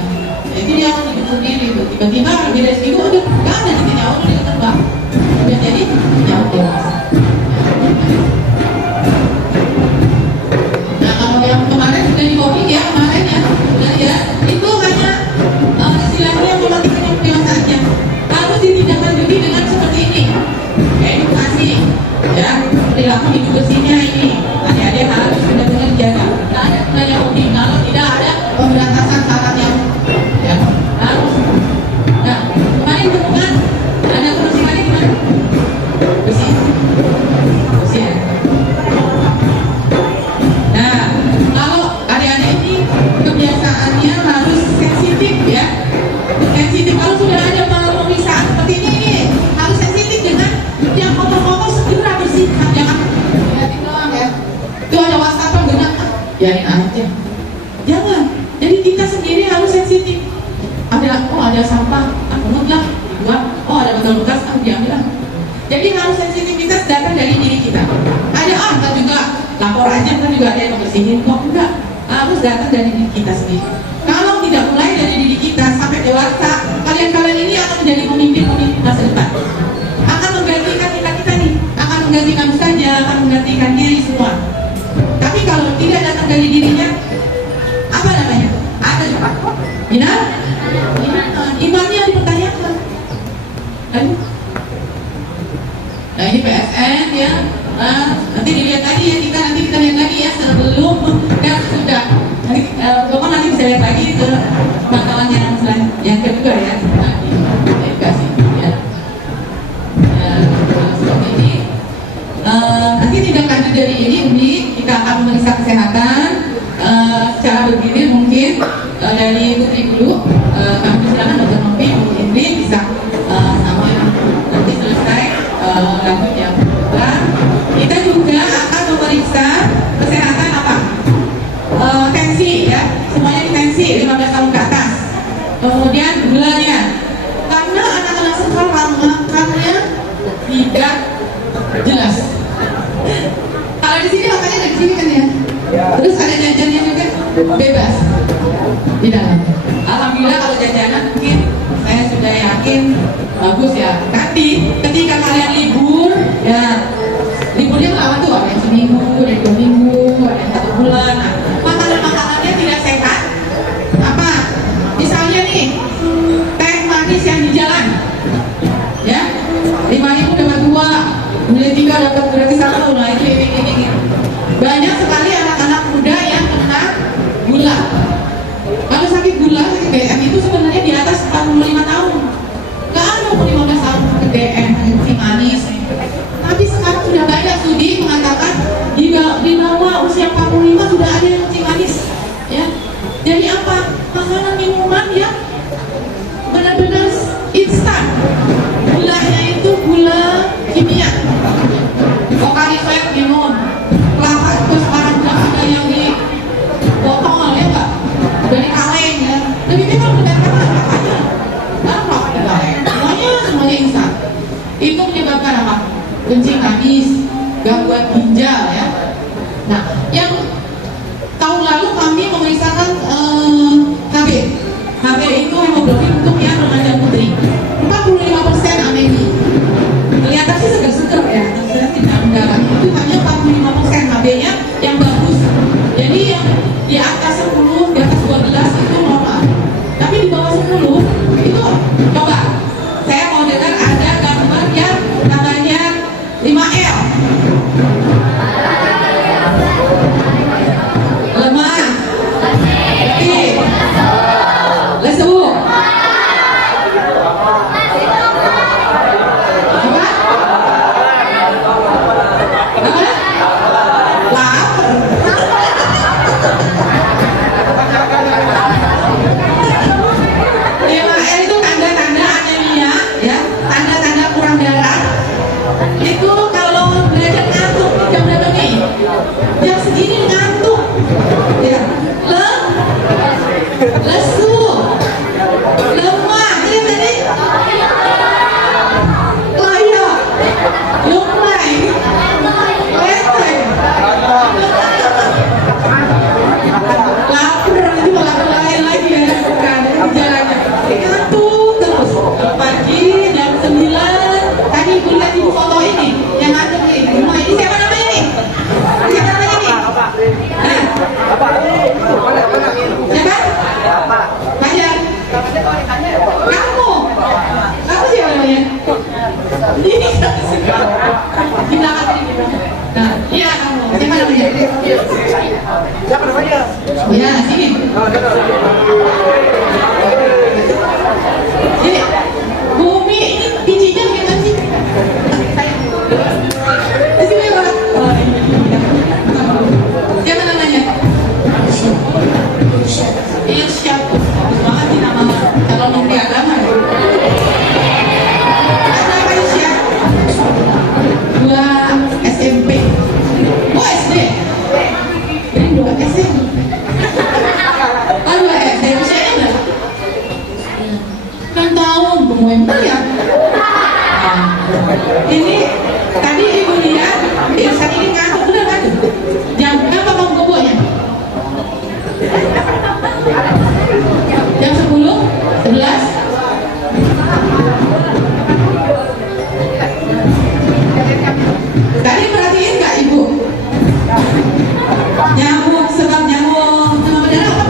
Jadi dia harus hidup sendiri. Tiba-tiba lebih dari seminggu, udah nggak ada jentiknya, udah terbang. Udah jadi nyamuk dewasa. Nah, kalau yang kemarin sudah di COVID ya, kemarin ya, sudah ya, itu hanya istilahnya mematikan yang dewasa saja. Harus ditindaklanjuti dengan seperti ini, edukasi, ya, perilaku hidup bersihnya ini. Adik-adik harus benar-benar dijaga. Tidak ada gunanya hobi kalau tidak ada pemberantasan saraf nyamuk. Ya, harus. Nah, kemarin hubungan ada kebersihannya gimana? Bersih, bersih ya. Nah, kalau adik-adik ini kebiasaannya harus sensitif ya. Sensitif kalau sudah ada pemeriksaan seperti ini harus sensitif dengan yang kotor-kotor segera bersihkan, jangan lihatin doang ya. Itu ada wastafel genap, biarin aja. Jangan. Jadi kita sendiri harus sensitif. Ada sampah, aku mutlak dibuang. Oh ada botol bekas, aku diambil. Jadi harus sensitivitas datang dari diri kita. Ada kan juga lapor aja kan juga ada yang membersihin kok enggak. Harus datang dari diri kita sendiri. Kalau tidak mulai dari diri kita sampai dewasa, kalian ini akan menjadi pemimpin masa depan. Akan menggantikan kita nih, akan menggantikan saja, akan menggantikan diri semua. Tapi kalau tidak datang dari dirinya, apa namanya? Ada siapa? Imannya dipertanyakan. Nah ini PSN ya. Nanti dilihat lagi ya, nanti kita lihat lagi ya sebelum dan sudah. Bapak nanti bisa lihat lagi ke pantauan yang kedua ya. Nanti edukasi ya. Seperti ini. Nanti tidak lanjut dari ini, kita akan memeriksa kesehatan secara berdiri mungkin dari Putri dulu. Kami silakan Dr. Novi, Bu Indri bisa sama nanti selesai lanjut yang kedua. Kita juga akan memeriksa kesehatan apa? Tensi ya, semuanya di tensi 15 tahun ke atas. Kemudian gulanya, karena anak-anak sekarang makannya tidak jelas. Kalau di sini makannya dari sini kan ya. Terus ada jajannya juga bebas di dalam. Alhamdulillah kalau jajanan mungkin saya sudah yakin bagus ya. Nanti ketika kalian libur ya, liburnya berapa tuh? Ada yang seminggu, ada yang 2 minggu, ada yang 1 bulan. Nah, makanan-makanannya tidak sehat. Apa? Misalnya nih, teh manis yang di jalan, ya, 5.000 dapat 2, beli 3 dapat gratis 1. Nah itu ini. Banyak sekali anak-anak muda yang kena gula. Kalau sakit gula, sakit DM itu sebenarnya di atas 45 tahun. Nggak ada 15 tahun sakit DM, kencing manis. Tapi sekarang sudah banyak studi mengatakan di bawah usia 45 sudah ada yang kencing manis. Ya, jadi apa? Makanan minuman yang benar-benar instan. Gulanya itu gula kimia. Pokari saya minum. Kelapa itu sekarang udah ada yang di botol ya Pak. Dari kaleng ya. Tapi memang berdasarkan makanya. Apa di kaleng? Semuanya instan. Itu menyebabkan apa? Kencing manis, gangguan ginjal ya. Nah, yang tahun lalu kami memeriksakan KB. KB itu hemoglobin untuk yang remaja putri. 45% anemia. Kelihatan sih segar-segar ya. Saya tidak mendalam. Itu hanya 45% KB-nya yang bagus. Jadi yang di atas 10, di atas 12 itu normal. Tapi di bawah 10 itu coba. Saya mau dengar ada gambar yang namanya 5L. Lemah, letih, lesu. Ya, sini. Jadi, bumi ini bijinya begitu sih. Di sini Pak. Siapa namanya? Irsyad. Bagus banget sih nama calon menteri agama. Ada apa Irsyad? 2 SMP. Oh SD. Ini 2 SMP. Aduh, saya usianya berapa? 6 tahun, gemoy ya. Ini tadi ibu lihat, Irsyad ini ngantuk bener kan? Jam berapa kamu bobonya? Jam 10? 11? Tadi perhatiin nggak ibu? Nyamuk, sebab nyamuk demam berdarah apa?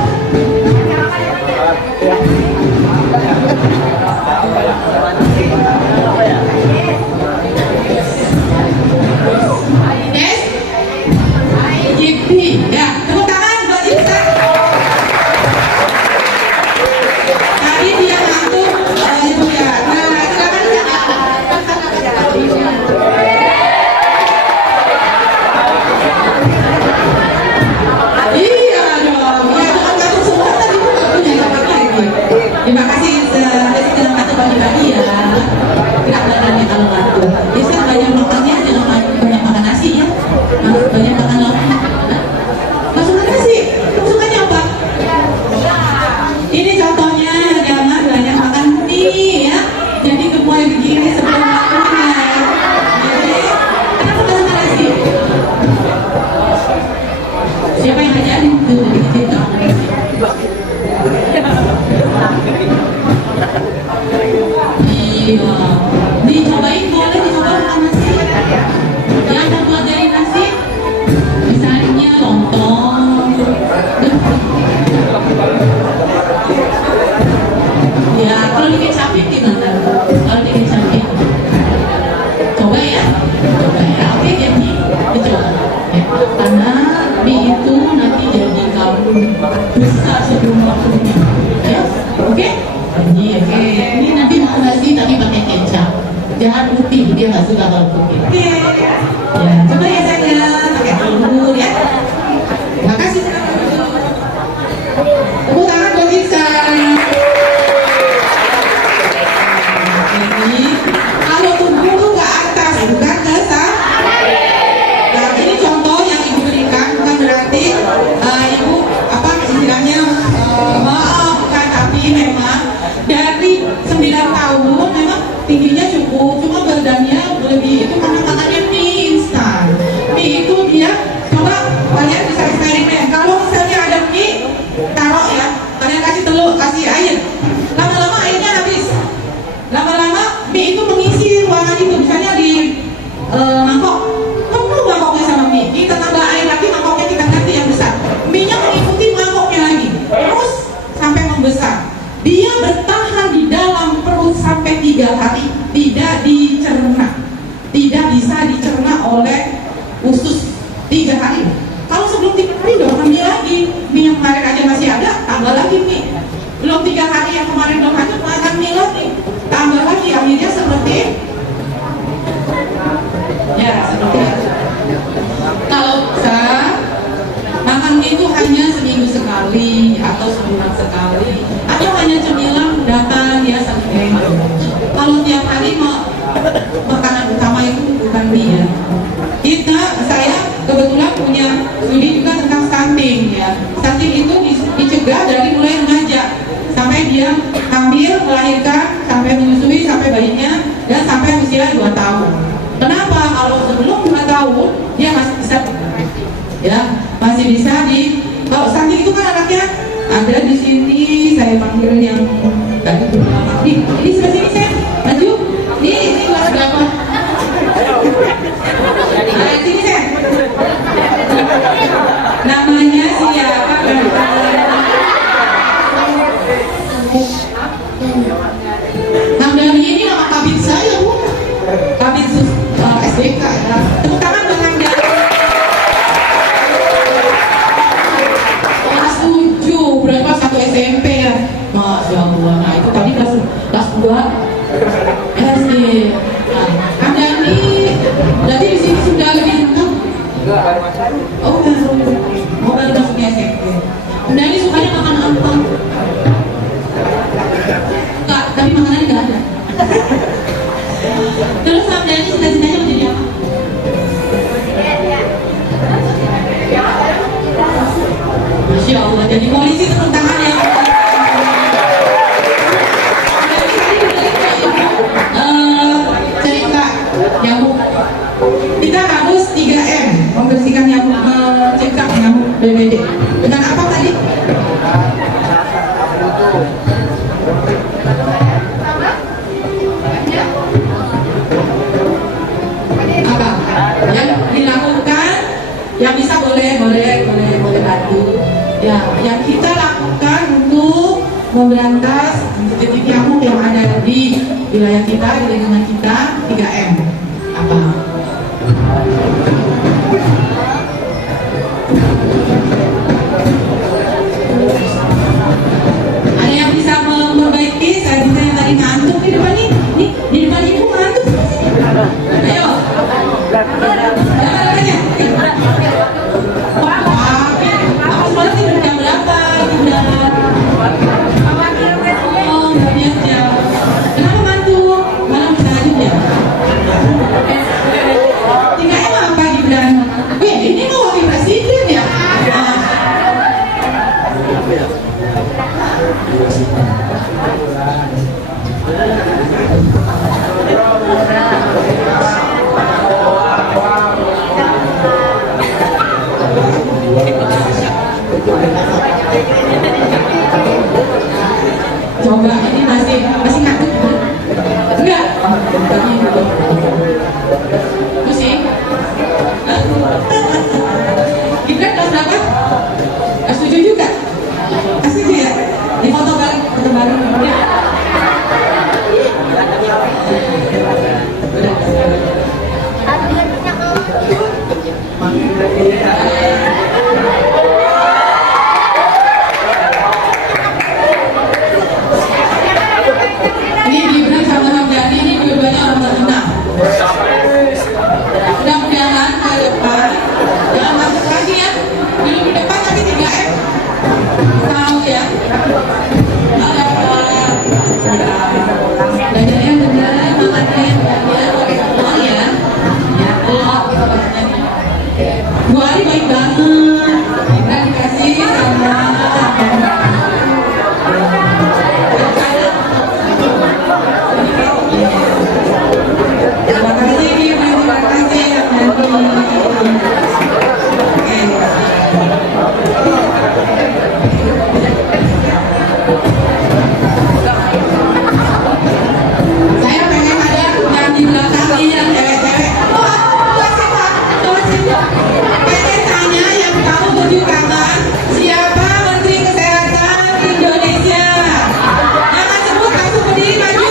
Coba ya, oke janji, coba. Ya. Karena mie itu nanti jadi kaldu besar sebelum waktunya. Ya, oke? Janji, oke. Ini nanti mau nasi tapi pakai kecap. Jangan putih, dia nggak suka kalau putih. Oke. Ya, coba ya sayang, pakai telur ya. Makasih. Tepuk tangan buat Iksan. Ini kalau tubuh tuh ke atas, bukan ke samping. Nah, ini contoh yang ibu berikan, bukan berarti ibu apa istilahnya maafkan, tapi memang dari 9 tahun memang tingginya cukup, cuma badannya lebih itu karena makannya mie instan. Mie itu dia coba kalian bisa eksperimen. Kalau misalnya ada mie, taruh ya, kalian kasih telur, kasih air, lama-lama airnya habis. Lama-lama mie itu mengisi ruangan itu, misalnya di mangkok, penuh mangkoknya sama mie. Kita tambah air lagi, mangkoknya kita ganti yang besar. Mie-nya mengikuti mangkoknya lagi, terus sampai membesar. Dia bertahan di dalam perut sampai 3 hari, tidak dicerna, tidak bisa dicerna oleh usus 3 hari. Kalau sebelum 3 hari udah makan mie lagi, mie yang kemarin aja masih ada, tambah lagi mie. Belum 3 hari yang kemarin belum ada, makan mie lagi, tambah lagi, akhirnya seperti ya seperti itu. Kalau bisa makan mie itu hanya seminggu sekali atau sebulan sekali, atau hanya cemilan datang ya sampai. Kalau tiap hari mau makanan utama itu bukan mie ya. Saya kebetulan punya studi juga tentang stunting ya. Stunting itu dicegah dari mulai remaja sampai dia hamil, melahirkan, sampai menyusui, sampai bayinya, dan sampai usia 2 tahun. Kenapa? Kalau sebelum 2 tahun dia masih bisa ya, masih bisa kalau stunting itu kan anaknya ada di sini, saya panggil yang tadi bernama ini sebelah sini saya maju, ini kelas berapa? Nah, sini saya namanya siapa? Hamdani ini nama kabin saya bu, kabin SDK ya. Tepuk tangan buat Hamdani. Kelas 7, berapa 1 SMP ya? Masya Allah. Nah itu tadi kelas 2 SD. Nah, Hamdani, berarti di sini sudah lebih lengkap? Oh baru masuknya SMP. Hamdani sukanya makan apa? Enggak, tapi makanannya nggak ada. Terus Hamdani cita-citanya mau jadi apa? Masya Allah, jadi polisi, tepuk tangan ya. Cerita nyamuk, kita harus 3M membersihkan nyamuk, mencegah nyamuk BBD. Dengan apa tadi? Apa yang dilakukan, yang bisa boleh bantu ya, yang kita lakukan untuk memberantas titik nyamuk yang ada di wilayah kita, di lingkungan kita, 3M. Apa? Ada yang bisa memperbaiki? Saya bisa yang tadi ngantuk di depan nih, di depan ibu ngantuk. Ayo. Jangan apa semalam tidur jam berapa? Oh, nggak biasa. Kenapa ngantuk? Malam bisa lanjut ya? 3M apa Gibran? Ini mau wakil presiden ya? Coba ini masih ngantuk enggak? Pusing? Gibran kelas berapa? Kelas 7 juga? Kelas 7 ya? Di foto balik ya? Udah. tadi baik banget. Kita dikasih sama terima kasih, terima kasih yang saya pengen ada yang di belakang ini yang cewek-cewek. Coba siapa? Pengen tanya yang tahu baju kangen siapa Menteri Kesehatan Indonesia? Jangan sebut, langsung berdiri maju.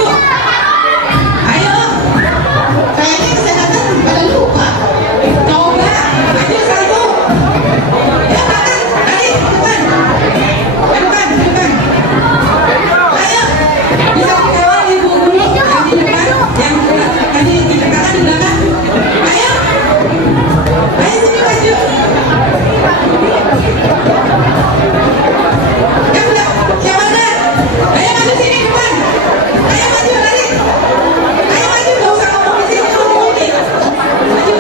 Ayo. Kayaknya kesehatan pada lupa. Coba maju satu. Ya kanan, tadi depan. Depan. Ayo. Bisa dikawal ibu guru yang di depan, yang tadi di belakang di belakang. Ayo. Ayo sini maju. Yang belah, yang mana? Ayo maju sini depan. Ayo maju lari. Ayo maju, gak usah ngomong di sini, ngomong di. Maju.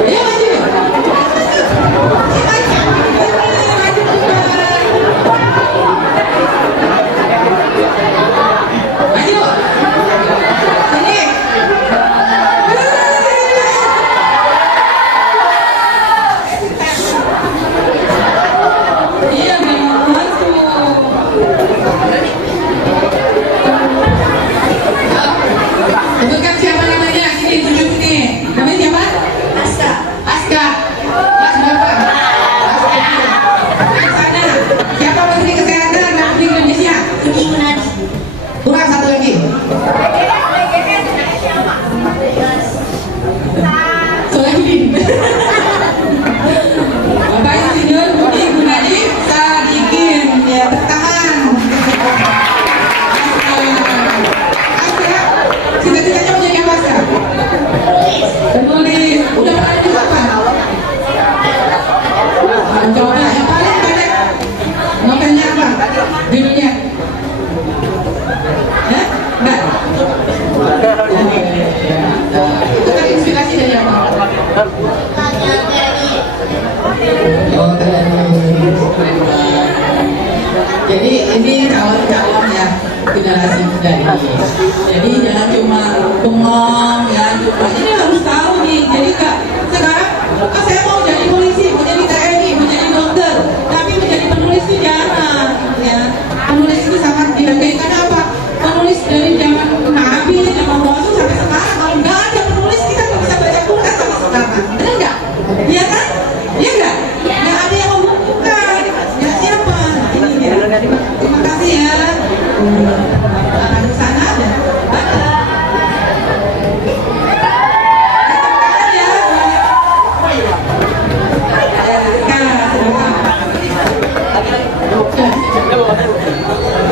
Ayo maju. Maju. Sini. Iya, memang tuh. Sebutkan siapa namanya, sini, tunjuk sini. Namanya siapa? Aska. Mas berapa? Di sana. Siapa Menteri Kesehatan Republik Indonesia? Kurang satu lagi. Soalin. Bapak Insinyur Budi Gunadi Sadikin. Ya, bertahan. Aska, cita-citanya mau jadi apa, Aska? Penulis. Udah pernah nulis apa? Coba yang paling pendek. Novelnya apa? Judulnya? Hah? Enggak? Itu terinspirasi dari apa? Oh, jadi ini calon-calon ya generasi muda ini. Jadi jangan cuma bengong ya, ini harus tahu nih. Jadi kak, sekarang saya mau jadi polisi, mau jadi TNI, mau jadi dokter, tapi menjadi penulis itu jangan ya. Penulis itu sangat dihargai karena apa? Penulis dari zaman Nabi, zaman Rasul sampai sekarang, kalau nggak ada penulis kita nggak bisa baca Quran sampai sekarang. Benar nggak? Iya kan? Iya nggak? Nggak ada yang membukukan. Ya siapa? Ini ya. Terima kasih ya. Anak di sana dan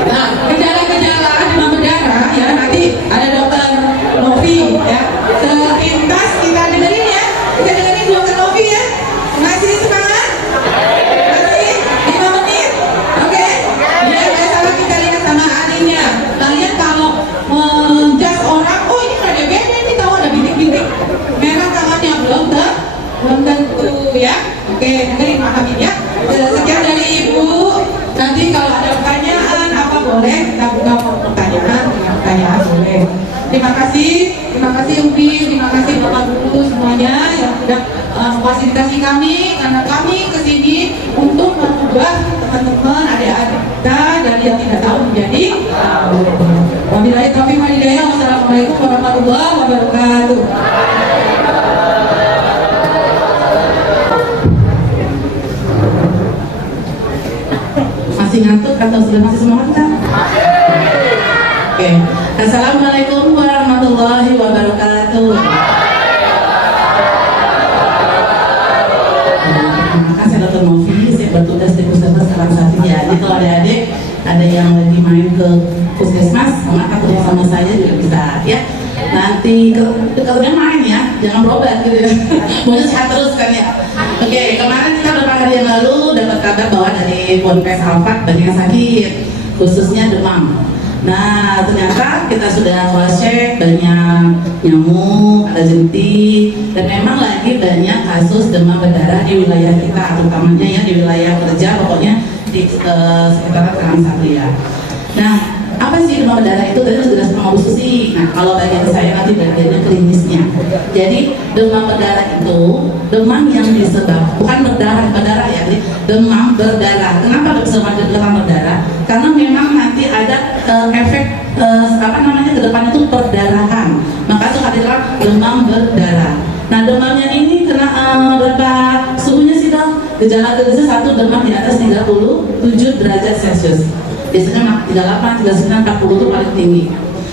nah, gejala-gejala demam berdarah ya, nanti ada dokter Novi ya. Sepintas kita dengerin ya. Kita dengerin dokter Novi ya. Masih semangat? Masih 5 menit? Oke? Ya, nggak salah kita lihat sama ahlinya. Kalian kalau menjas orang, oh ini ada beda ini, tahu ada bintik-bintik merah tangannya, belum tentu ya. Oke, dengerin pahami ya. Sekian dari Ibu. Nanti kalau ada pertanyaan apa boleh kita buka pertanyaan dengan pertanyaan boleh. Terima kasih Ubi, terima kasih Bapak Guru semuanya yang sudah memfasilitasi kami, karena kami kesini untuk mengubah teman-teman adik-adik kita dari yang tidak tahu menjadi tahu. Wabillahi taufiq wal hidayah. Wassalamualaikum warahmatullahi wabarakatuh. Masih ngantuk atau sudah masih semangat kan? Oke. Assalamualaikum warahmatullahi wabarakatuh. Terima kasih Dr. Novi. Saya bertugas di Puskesmas Karangsari ya. Jadi kalau adik-adik ada yang lagi main ke Puskesmas, ketemu sama saya juga bisa ya. Nanti kalau dia main ya, jangan berobat gitu ya. Maunya sehat terus kan ya. Oke, kemarin kita beberapa hari yang lalu dapat kabar bahwa dari Ponpes Alfat banyak yang sakit, khususnya demam. Nah, ternyata kita sudah cross check, banyak nyamuk, ada jentik, dan memang lagi banyak kasus demam berdarah di wilayah kita, terutamanya ya di wilayah kerja, pokoknya di sekitaran Karang Satria. Nah, apa sih demam berdarah itu? Tadi sudah sama Bu Susi. Nah, kalau bagian saya nanti bagiannya klinisnya. Jadi demam berdarah itu demam yang disebabkan bukan berdarah ya, jadi demam berdarah. Kenapa bisa demam berdarah? Karena memang nanti ada efek ke depan itu perdarahan. Maka suka dibilang demam berdarah. Nah, demamnya ini kena berapa suhunya sih dok? Gejala-gejala satu demam di atas 37 derajat Celcius. Biasanya 38, 39, 40 itu paling tinggi.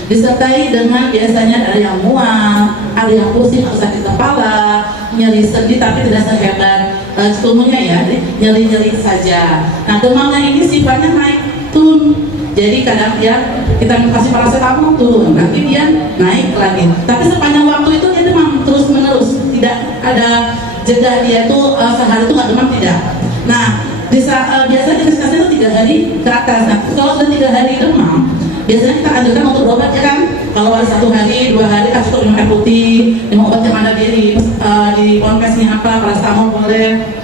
Disertai dengan biasanya ada yang mual, ada yang pusing atau sakit kepala, nyeri sendi tapi tidak sehebat umumnya ya, nyeri-nyeri saja. Nah, demamnya ini sifatnya naik turun. Jadi kadang dia kita kasih paracetamol turun, nanti dia naik lagi. Tapi sepanjang waktu itu dia demam terus menerus, tidak ada jeda dia itu sehari itu nggak demam tidak. Nah, biasanya indikasinya itu 3 hari ke atas. Nah, kalau sudah 3 hari demam, biasanya kita anjurkan untuk berobat ya kan. Kalau ada 1 hari, 2 hari kan cukup minum air putih, minum obat yang ada di ponkesnya apa, paracetamol boleh.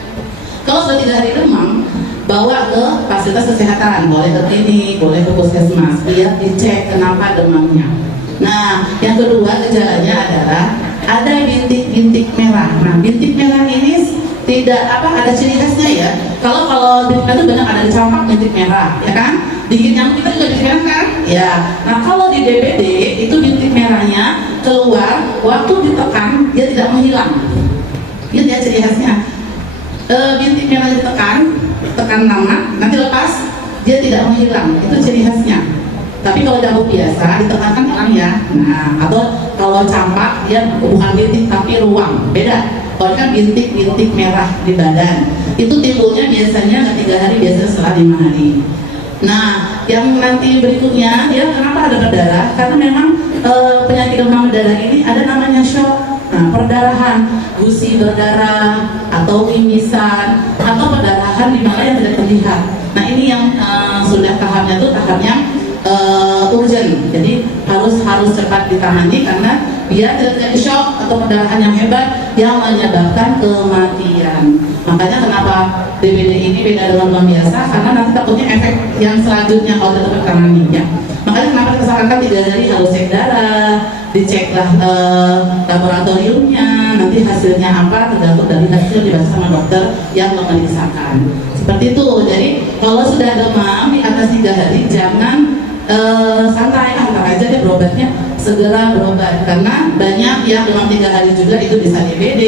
Kalau sudah 3 hari demam, bawa ke fasilitas kesehatan, boleh ke klinik, boleh ke puskesmas, biar dicek kenapa demamnya. Nah, yang kedua gejalanya adalah ada bintik-bintik merah. Nah, bintik merah ini tidak ada ciri khasnya ya. Kalau di kita tuh banyak ada di campak bintik merah, ya kan? Di nyamuk kita juga bintik merah kan? Ya. Nah, kalau di DBD itu bintik merahnya keluar waktu ditekan dia tidak menghilang. Itu dia ciri khasnya. Bintik merah tekan lama, nanti lepas dia tidak menghilang. Itu ciri khasnya. Tapi kalau jamur biasa ditekankan hilang ya. Nah, atau kalau campak dia bukan bintik tapi ruang, beda. Kalau kan bintik-bintik merah di badan, itu timbulnya biasanya 3 hari, biasanya setelah 5 hari. Nah, yang nanti berikutnya dia kenapa ada berdarah? Karena memang penyakit demam berdarah ini ada namanya shock. Nah, perdarahan, gusi berdarah atau mimisan atau perdarahan di mana yang tidak terlihat. Nah, ini yang sudah tahapnya itu tahap yang urgent. Jadi harus cepat ditangani karena biar tidak terjadi shock atau perdarahan yang hebat yang menyebabkan kematian. Makanya kenapa DBD ini beda dengan demam biasa, karena nanti takutnya efek yang selanjutnya kalau tidak tertangani ya. Makanya kenapa kita sarankan 3 hari harus cek darah, diceklah laboratoriumnya, nanti hasilnya apa tergantung dari hasil dibaca sama dokter yang memeriksakan. Seperti itu. Jadi kalau sudah demam di atas 3 hari jangan santai, antar aja deh berobatnya, segera berobat karena banyak yang demam 3 hari juga itu bisa DBD,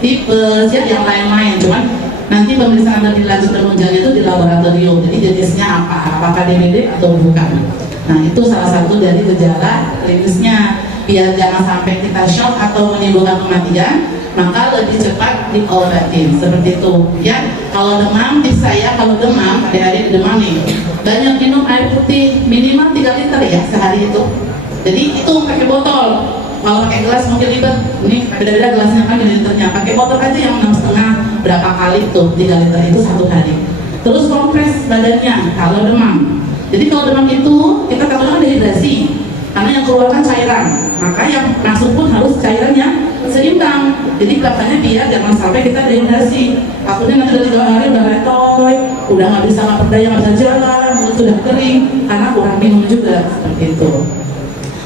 tipes ya yang lain-lain. Cuman nanti pemeriksaan lebih lanjut penunjangnya itu di laboratorium. Jadi jenisnya apakah DBD atau bukan. Nah, itu salah satu dari gejala klinisnya. Biar jangan sampai kita shock atau menimbulkan kematian, maka lebih cepat diobatin seperti itu ya. Kalau demam, tips saya kalau demam, hari-hari demam nih, banyak minum air putih minimal 3 liter ya sehari itu. Jadi itu pakai botol. Kalau pakai gelas mungkin ribet, ini beda-beda gelasnya kan liternya. Pakai botol aja yang 6,5 berapa kali tuh, 3 liter itu 1 hari. Terus kompres badannya kalau demam. Jadi kalau demam itu kita takutnya dehidrasi karena yang keluar kan cairan, maka yang masuk pun harus cairan yang seimbang. Jadi makanya biar jangan sampai kita dehidrasi. Takutnya nanti udah 3 hari udah letoy, udah nggak bisa berdaya, nggak bisa jalan, mulut sudah kering karena kurang minum juga seperti itu.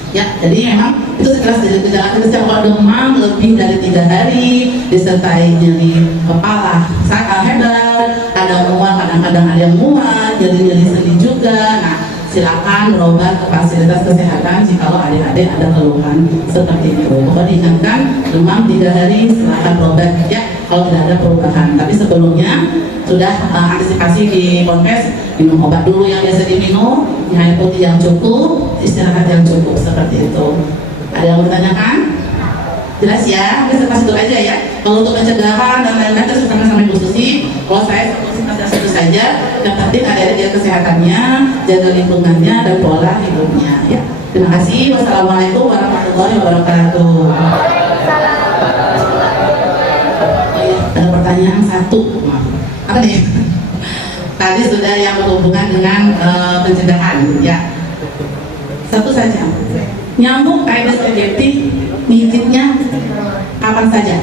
Ya, jadi memang itu sekelas gejala klinis kalau demam lebih dari 3 hari disertai nyeri kepala sangat hebat, ada mual, kadang-kadang ada yang mual, nyeri-nyeri sendi juga. Nah, silakan berobat ke fasilitas kesehatan jika adik-adik ada keluhan seperti itu. Pokoknya diingatkan demam 3 hari silakan berobat ya kalau tidak ada perubahan. Tapi sebelumnya sudah antisipasi di ponkes, minum obat dulu yang biasa diminum, air putih yang cukup, istirahat yang cukup seperti itu. Ada yang bertanyakan? Jelas ya, bisa kasih itu aja ya. Kalau untuk pencegahan dan lain-lain terus sama-sama Ibu Susi. Kalau saya satu saja, yang penting ada dia kesehatannya, jaga lingkungannya dan pola hidupnya. Ya, terima kasih. Wassalamualaikum warahmatullahi wabarakatuh. Oh ya, ada pertanyaan satu. Maaf. Apa nih? Tadi sudah yang berhubungan dengan pencegahan. Ya, satu saja. Nyambung Aedes aegypti, ngintipnya kapan saja?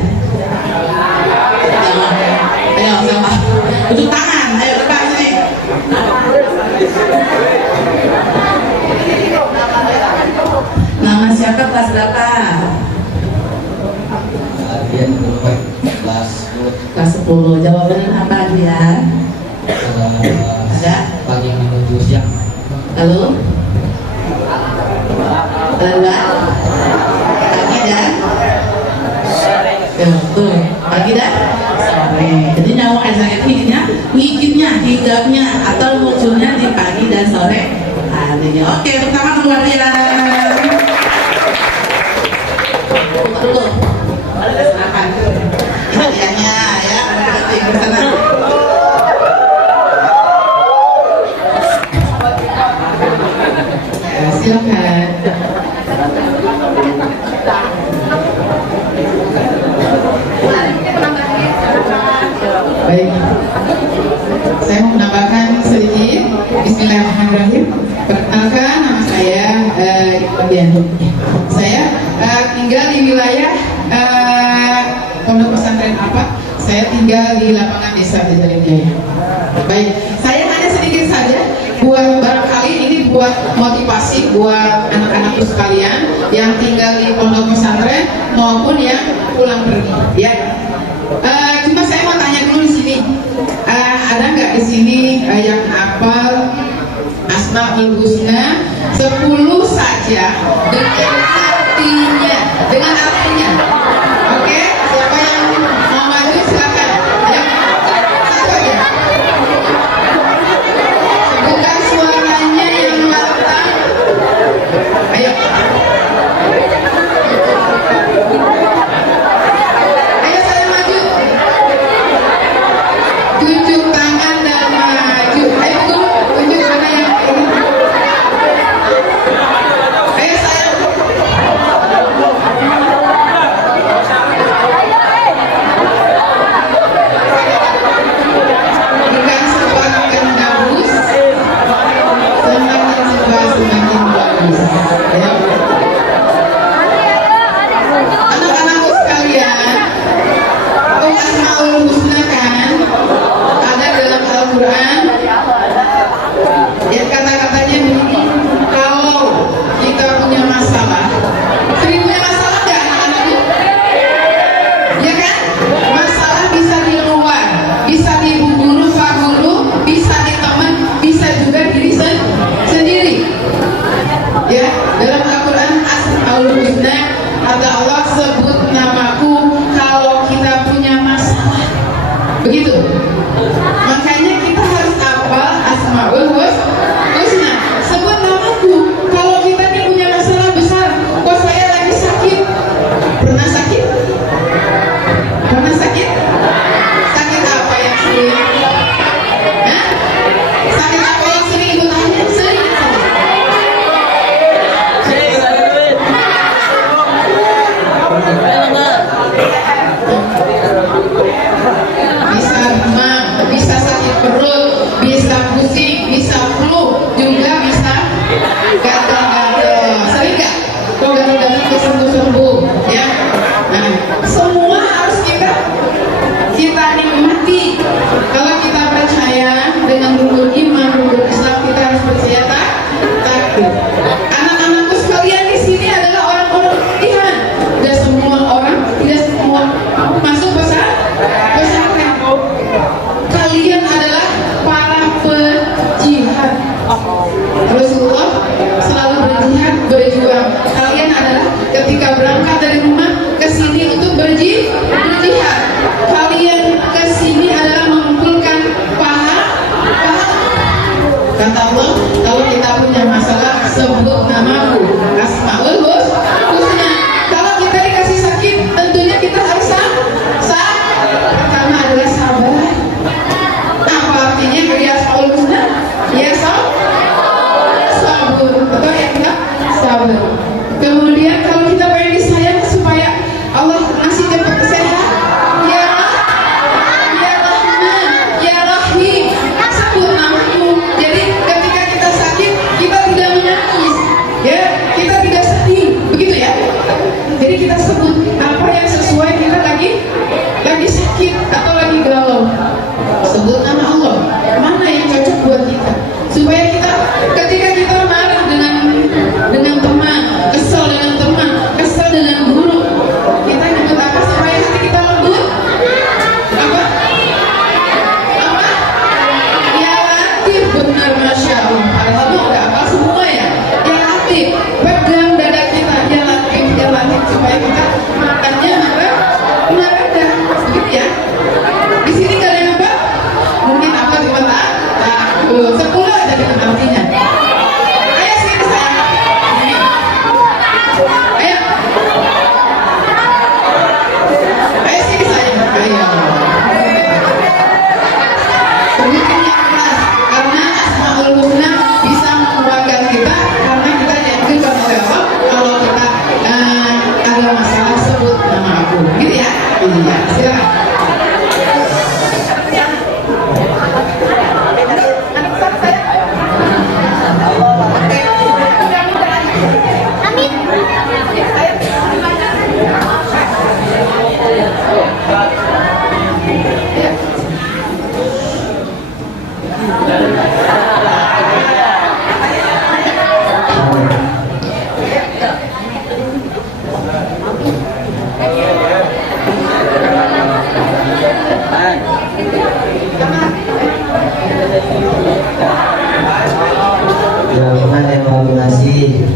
Ayo sama, untuk tangan, ayo depan sini. Nama siapa, kelas berapa? Kelas 10. Jawabannya apa dia? Ada? Pagi menuju siang. Lalu? Pagi dan? Tuh, pagi dan? Sore. Jadi nyamuk Aedes aegypti ngigitnya, hingapnya atau munculnya di pagi dan sore harinya. Oke, pertama keluar dia. Dulu. Silakan. Hadiahnya ya, nanti ke sana. Ya, silakan. Baik, saya mau menambahkan sedikit. Bismillahirrahmanirrahim. Perkenalkan, nama saya Iqbal. Saya tinggal di wilayah Pondok Pesantren apa? Saya tinggal di lapangan Desa Jalan Jaya. Baik, saya hanya sedikit saja buat barangkali ini buat motivasi buat anak-anakku sekalian yang tinggal di Pondok Pesantren maupun yang pulang pergi. Ya. Cuma saya mau tanya dulu di sini, ada nggak di sini yang hafal Asmaul Husna 10 saja dengan artinya? Oke, siapa yang mau maju silakan. Ya, satu aja. Bukan suaranya yang lantang. Ayo. Ayo saya maju. Tunjuk tangan dan maju. Ayo dulu, tunjuk mana yang ini. Ayo saya.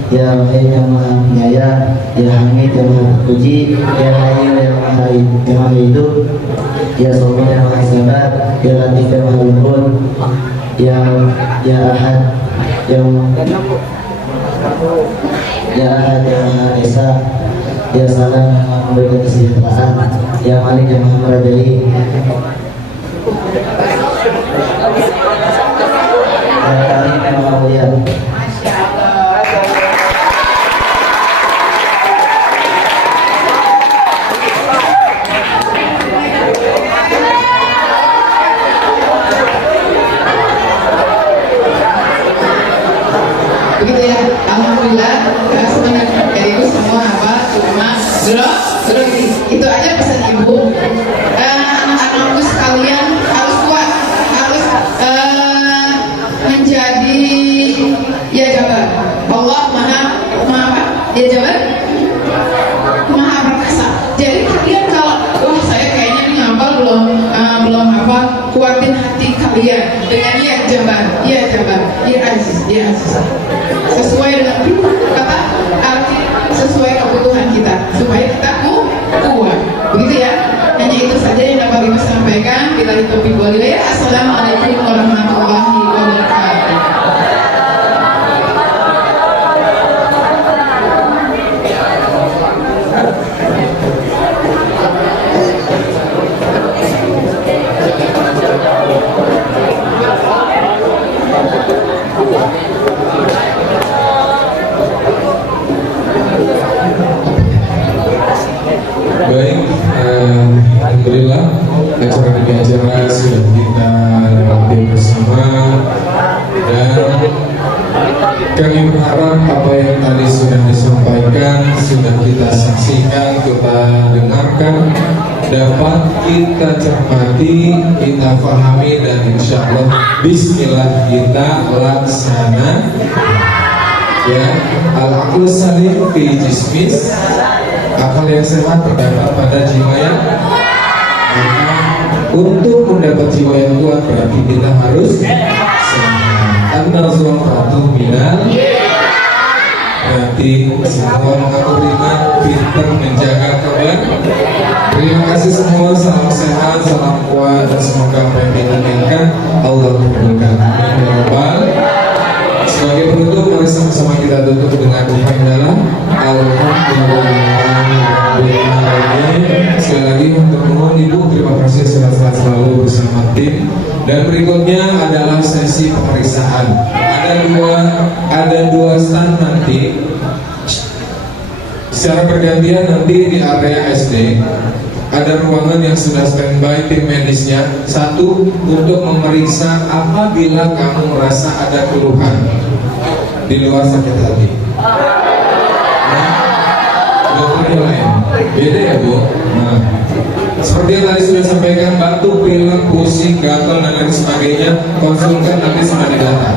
Ya Wahid yang Maha Penyayang, Ya Hamid yang Maha Terpuji, Ya Hayyu yang Maha Hidup, Ya Sobat yang Maha Sabar, Ya Latif yang Maha Lembut, Ya Ahad yang Maha Esa, Ya Salam yang Maha memberikan kesejahteraan, Ya Malik yang Maha merajai, Ya Karim yang Maha mulia. Begitu ya, alhamdulillah. Sebenarnya dari ibu semua apa cuma belum itu aja pesan ibu. Anak-anakku sekalian harus kuat, harus menjadi ya jabar. Allah maha ya jabar, maha perkasa. Jadi kalian kalau wah saya kayaknya ini ngapal belum apa, kuatin hati kalian dengan ya jabar, ya aziz, sesuai dengan kata arti, sesuai kebutuhan kita supaya kita kuat. Begitu ya. Hanya itu saja yang dapat ibu sampaikan. Bila taufiq wal hidayah. Assalamualaikum warahmatullahi wabarakatuh. Baik, alhamdulillah acara demi acara sudah kita lewati bersama, dan kami berharap apa yang tadi sudah disampaikan, sudah kita saksikan, kita dengarkan, dapat kita cermati, kita pahami, dan insya Allah bismillah kita laksana. Ya, al-aqlu salim fi jismis, akal yang sehat terdapat pada jiwa yang maka untuk mendapat jiwa yang kuat berarti kita harus sehat. An-nazwatu minal, berarti semua mengaku beriman, pintar menjaga kabar. Terima kasih semua, salam sehat, salam kuat, dan semoga apa yang kita inginkan Allah kabulkan. Amin ya rabbal. Sebagai penutup, mari sama-sama kita tutup dengan doa yang dalam. Alhamdulillah. Sekali lagi untuk mohon ibu, terima kasih sehat-sehat selalu bersama tim. Dan berikutnya adalah sesi pemeriksaan. Ada dua stand nanti. Secara bergantian nanti di area SD ada ruangan yang sudah standby tim medisnya. Satu untuk memeriksa apabila kamu merasa ada keluhan di luar sakit hati. Nah, dokter yang lain beda ya bu. Nah, seperti yang tadi sudah sampaikan, batuk, pilek, pusing, gatal, dan lain sebagainya, konsulkan nanti sama di data.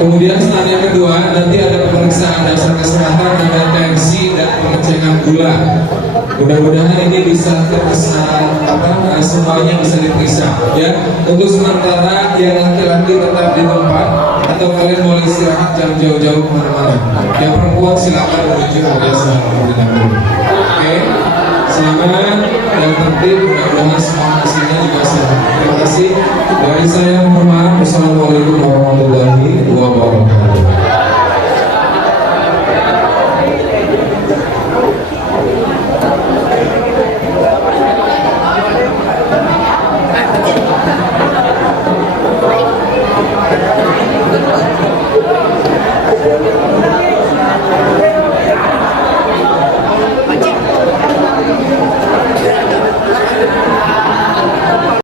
Kemudian stand yang kedua nanti ada pemeriksaan dasar kesehatan, ada tensi dan pengecekan gula. Mudah-mudahan ini bisa terkesan semuanya bisa diperiksa ya. Untuk sementara yang laki-laki tetap di tempat, atau kalian boleh istirahat, jangan jauh-jauh kemana-mana. Yang perempuan silakan menuju area sana terlebih dahulu. Oke, selamat dan tertib. Mudah-mudahan semua hasilnya juga sehat. Terima kasih. Dari saya mohon maaf. Wassalamualaikum warahmatullahi wabarakatuh.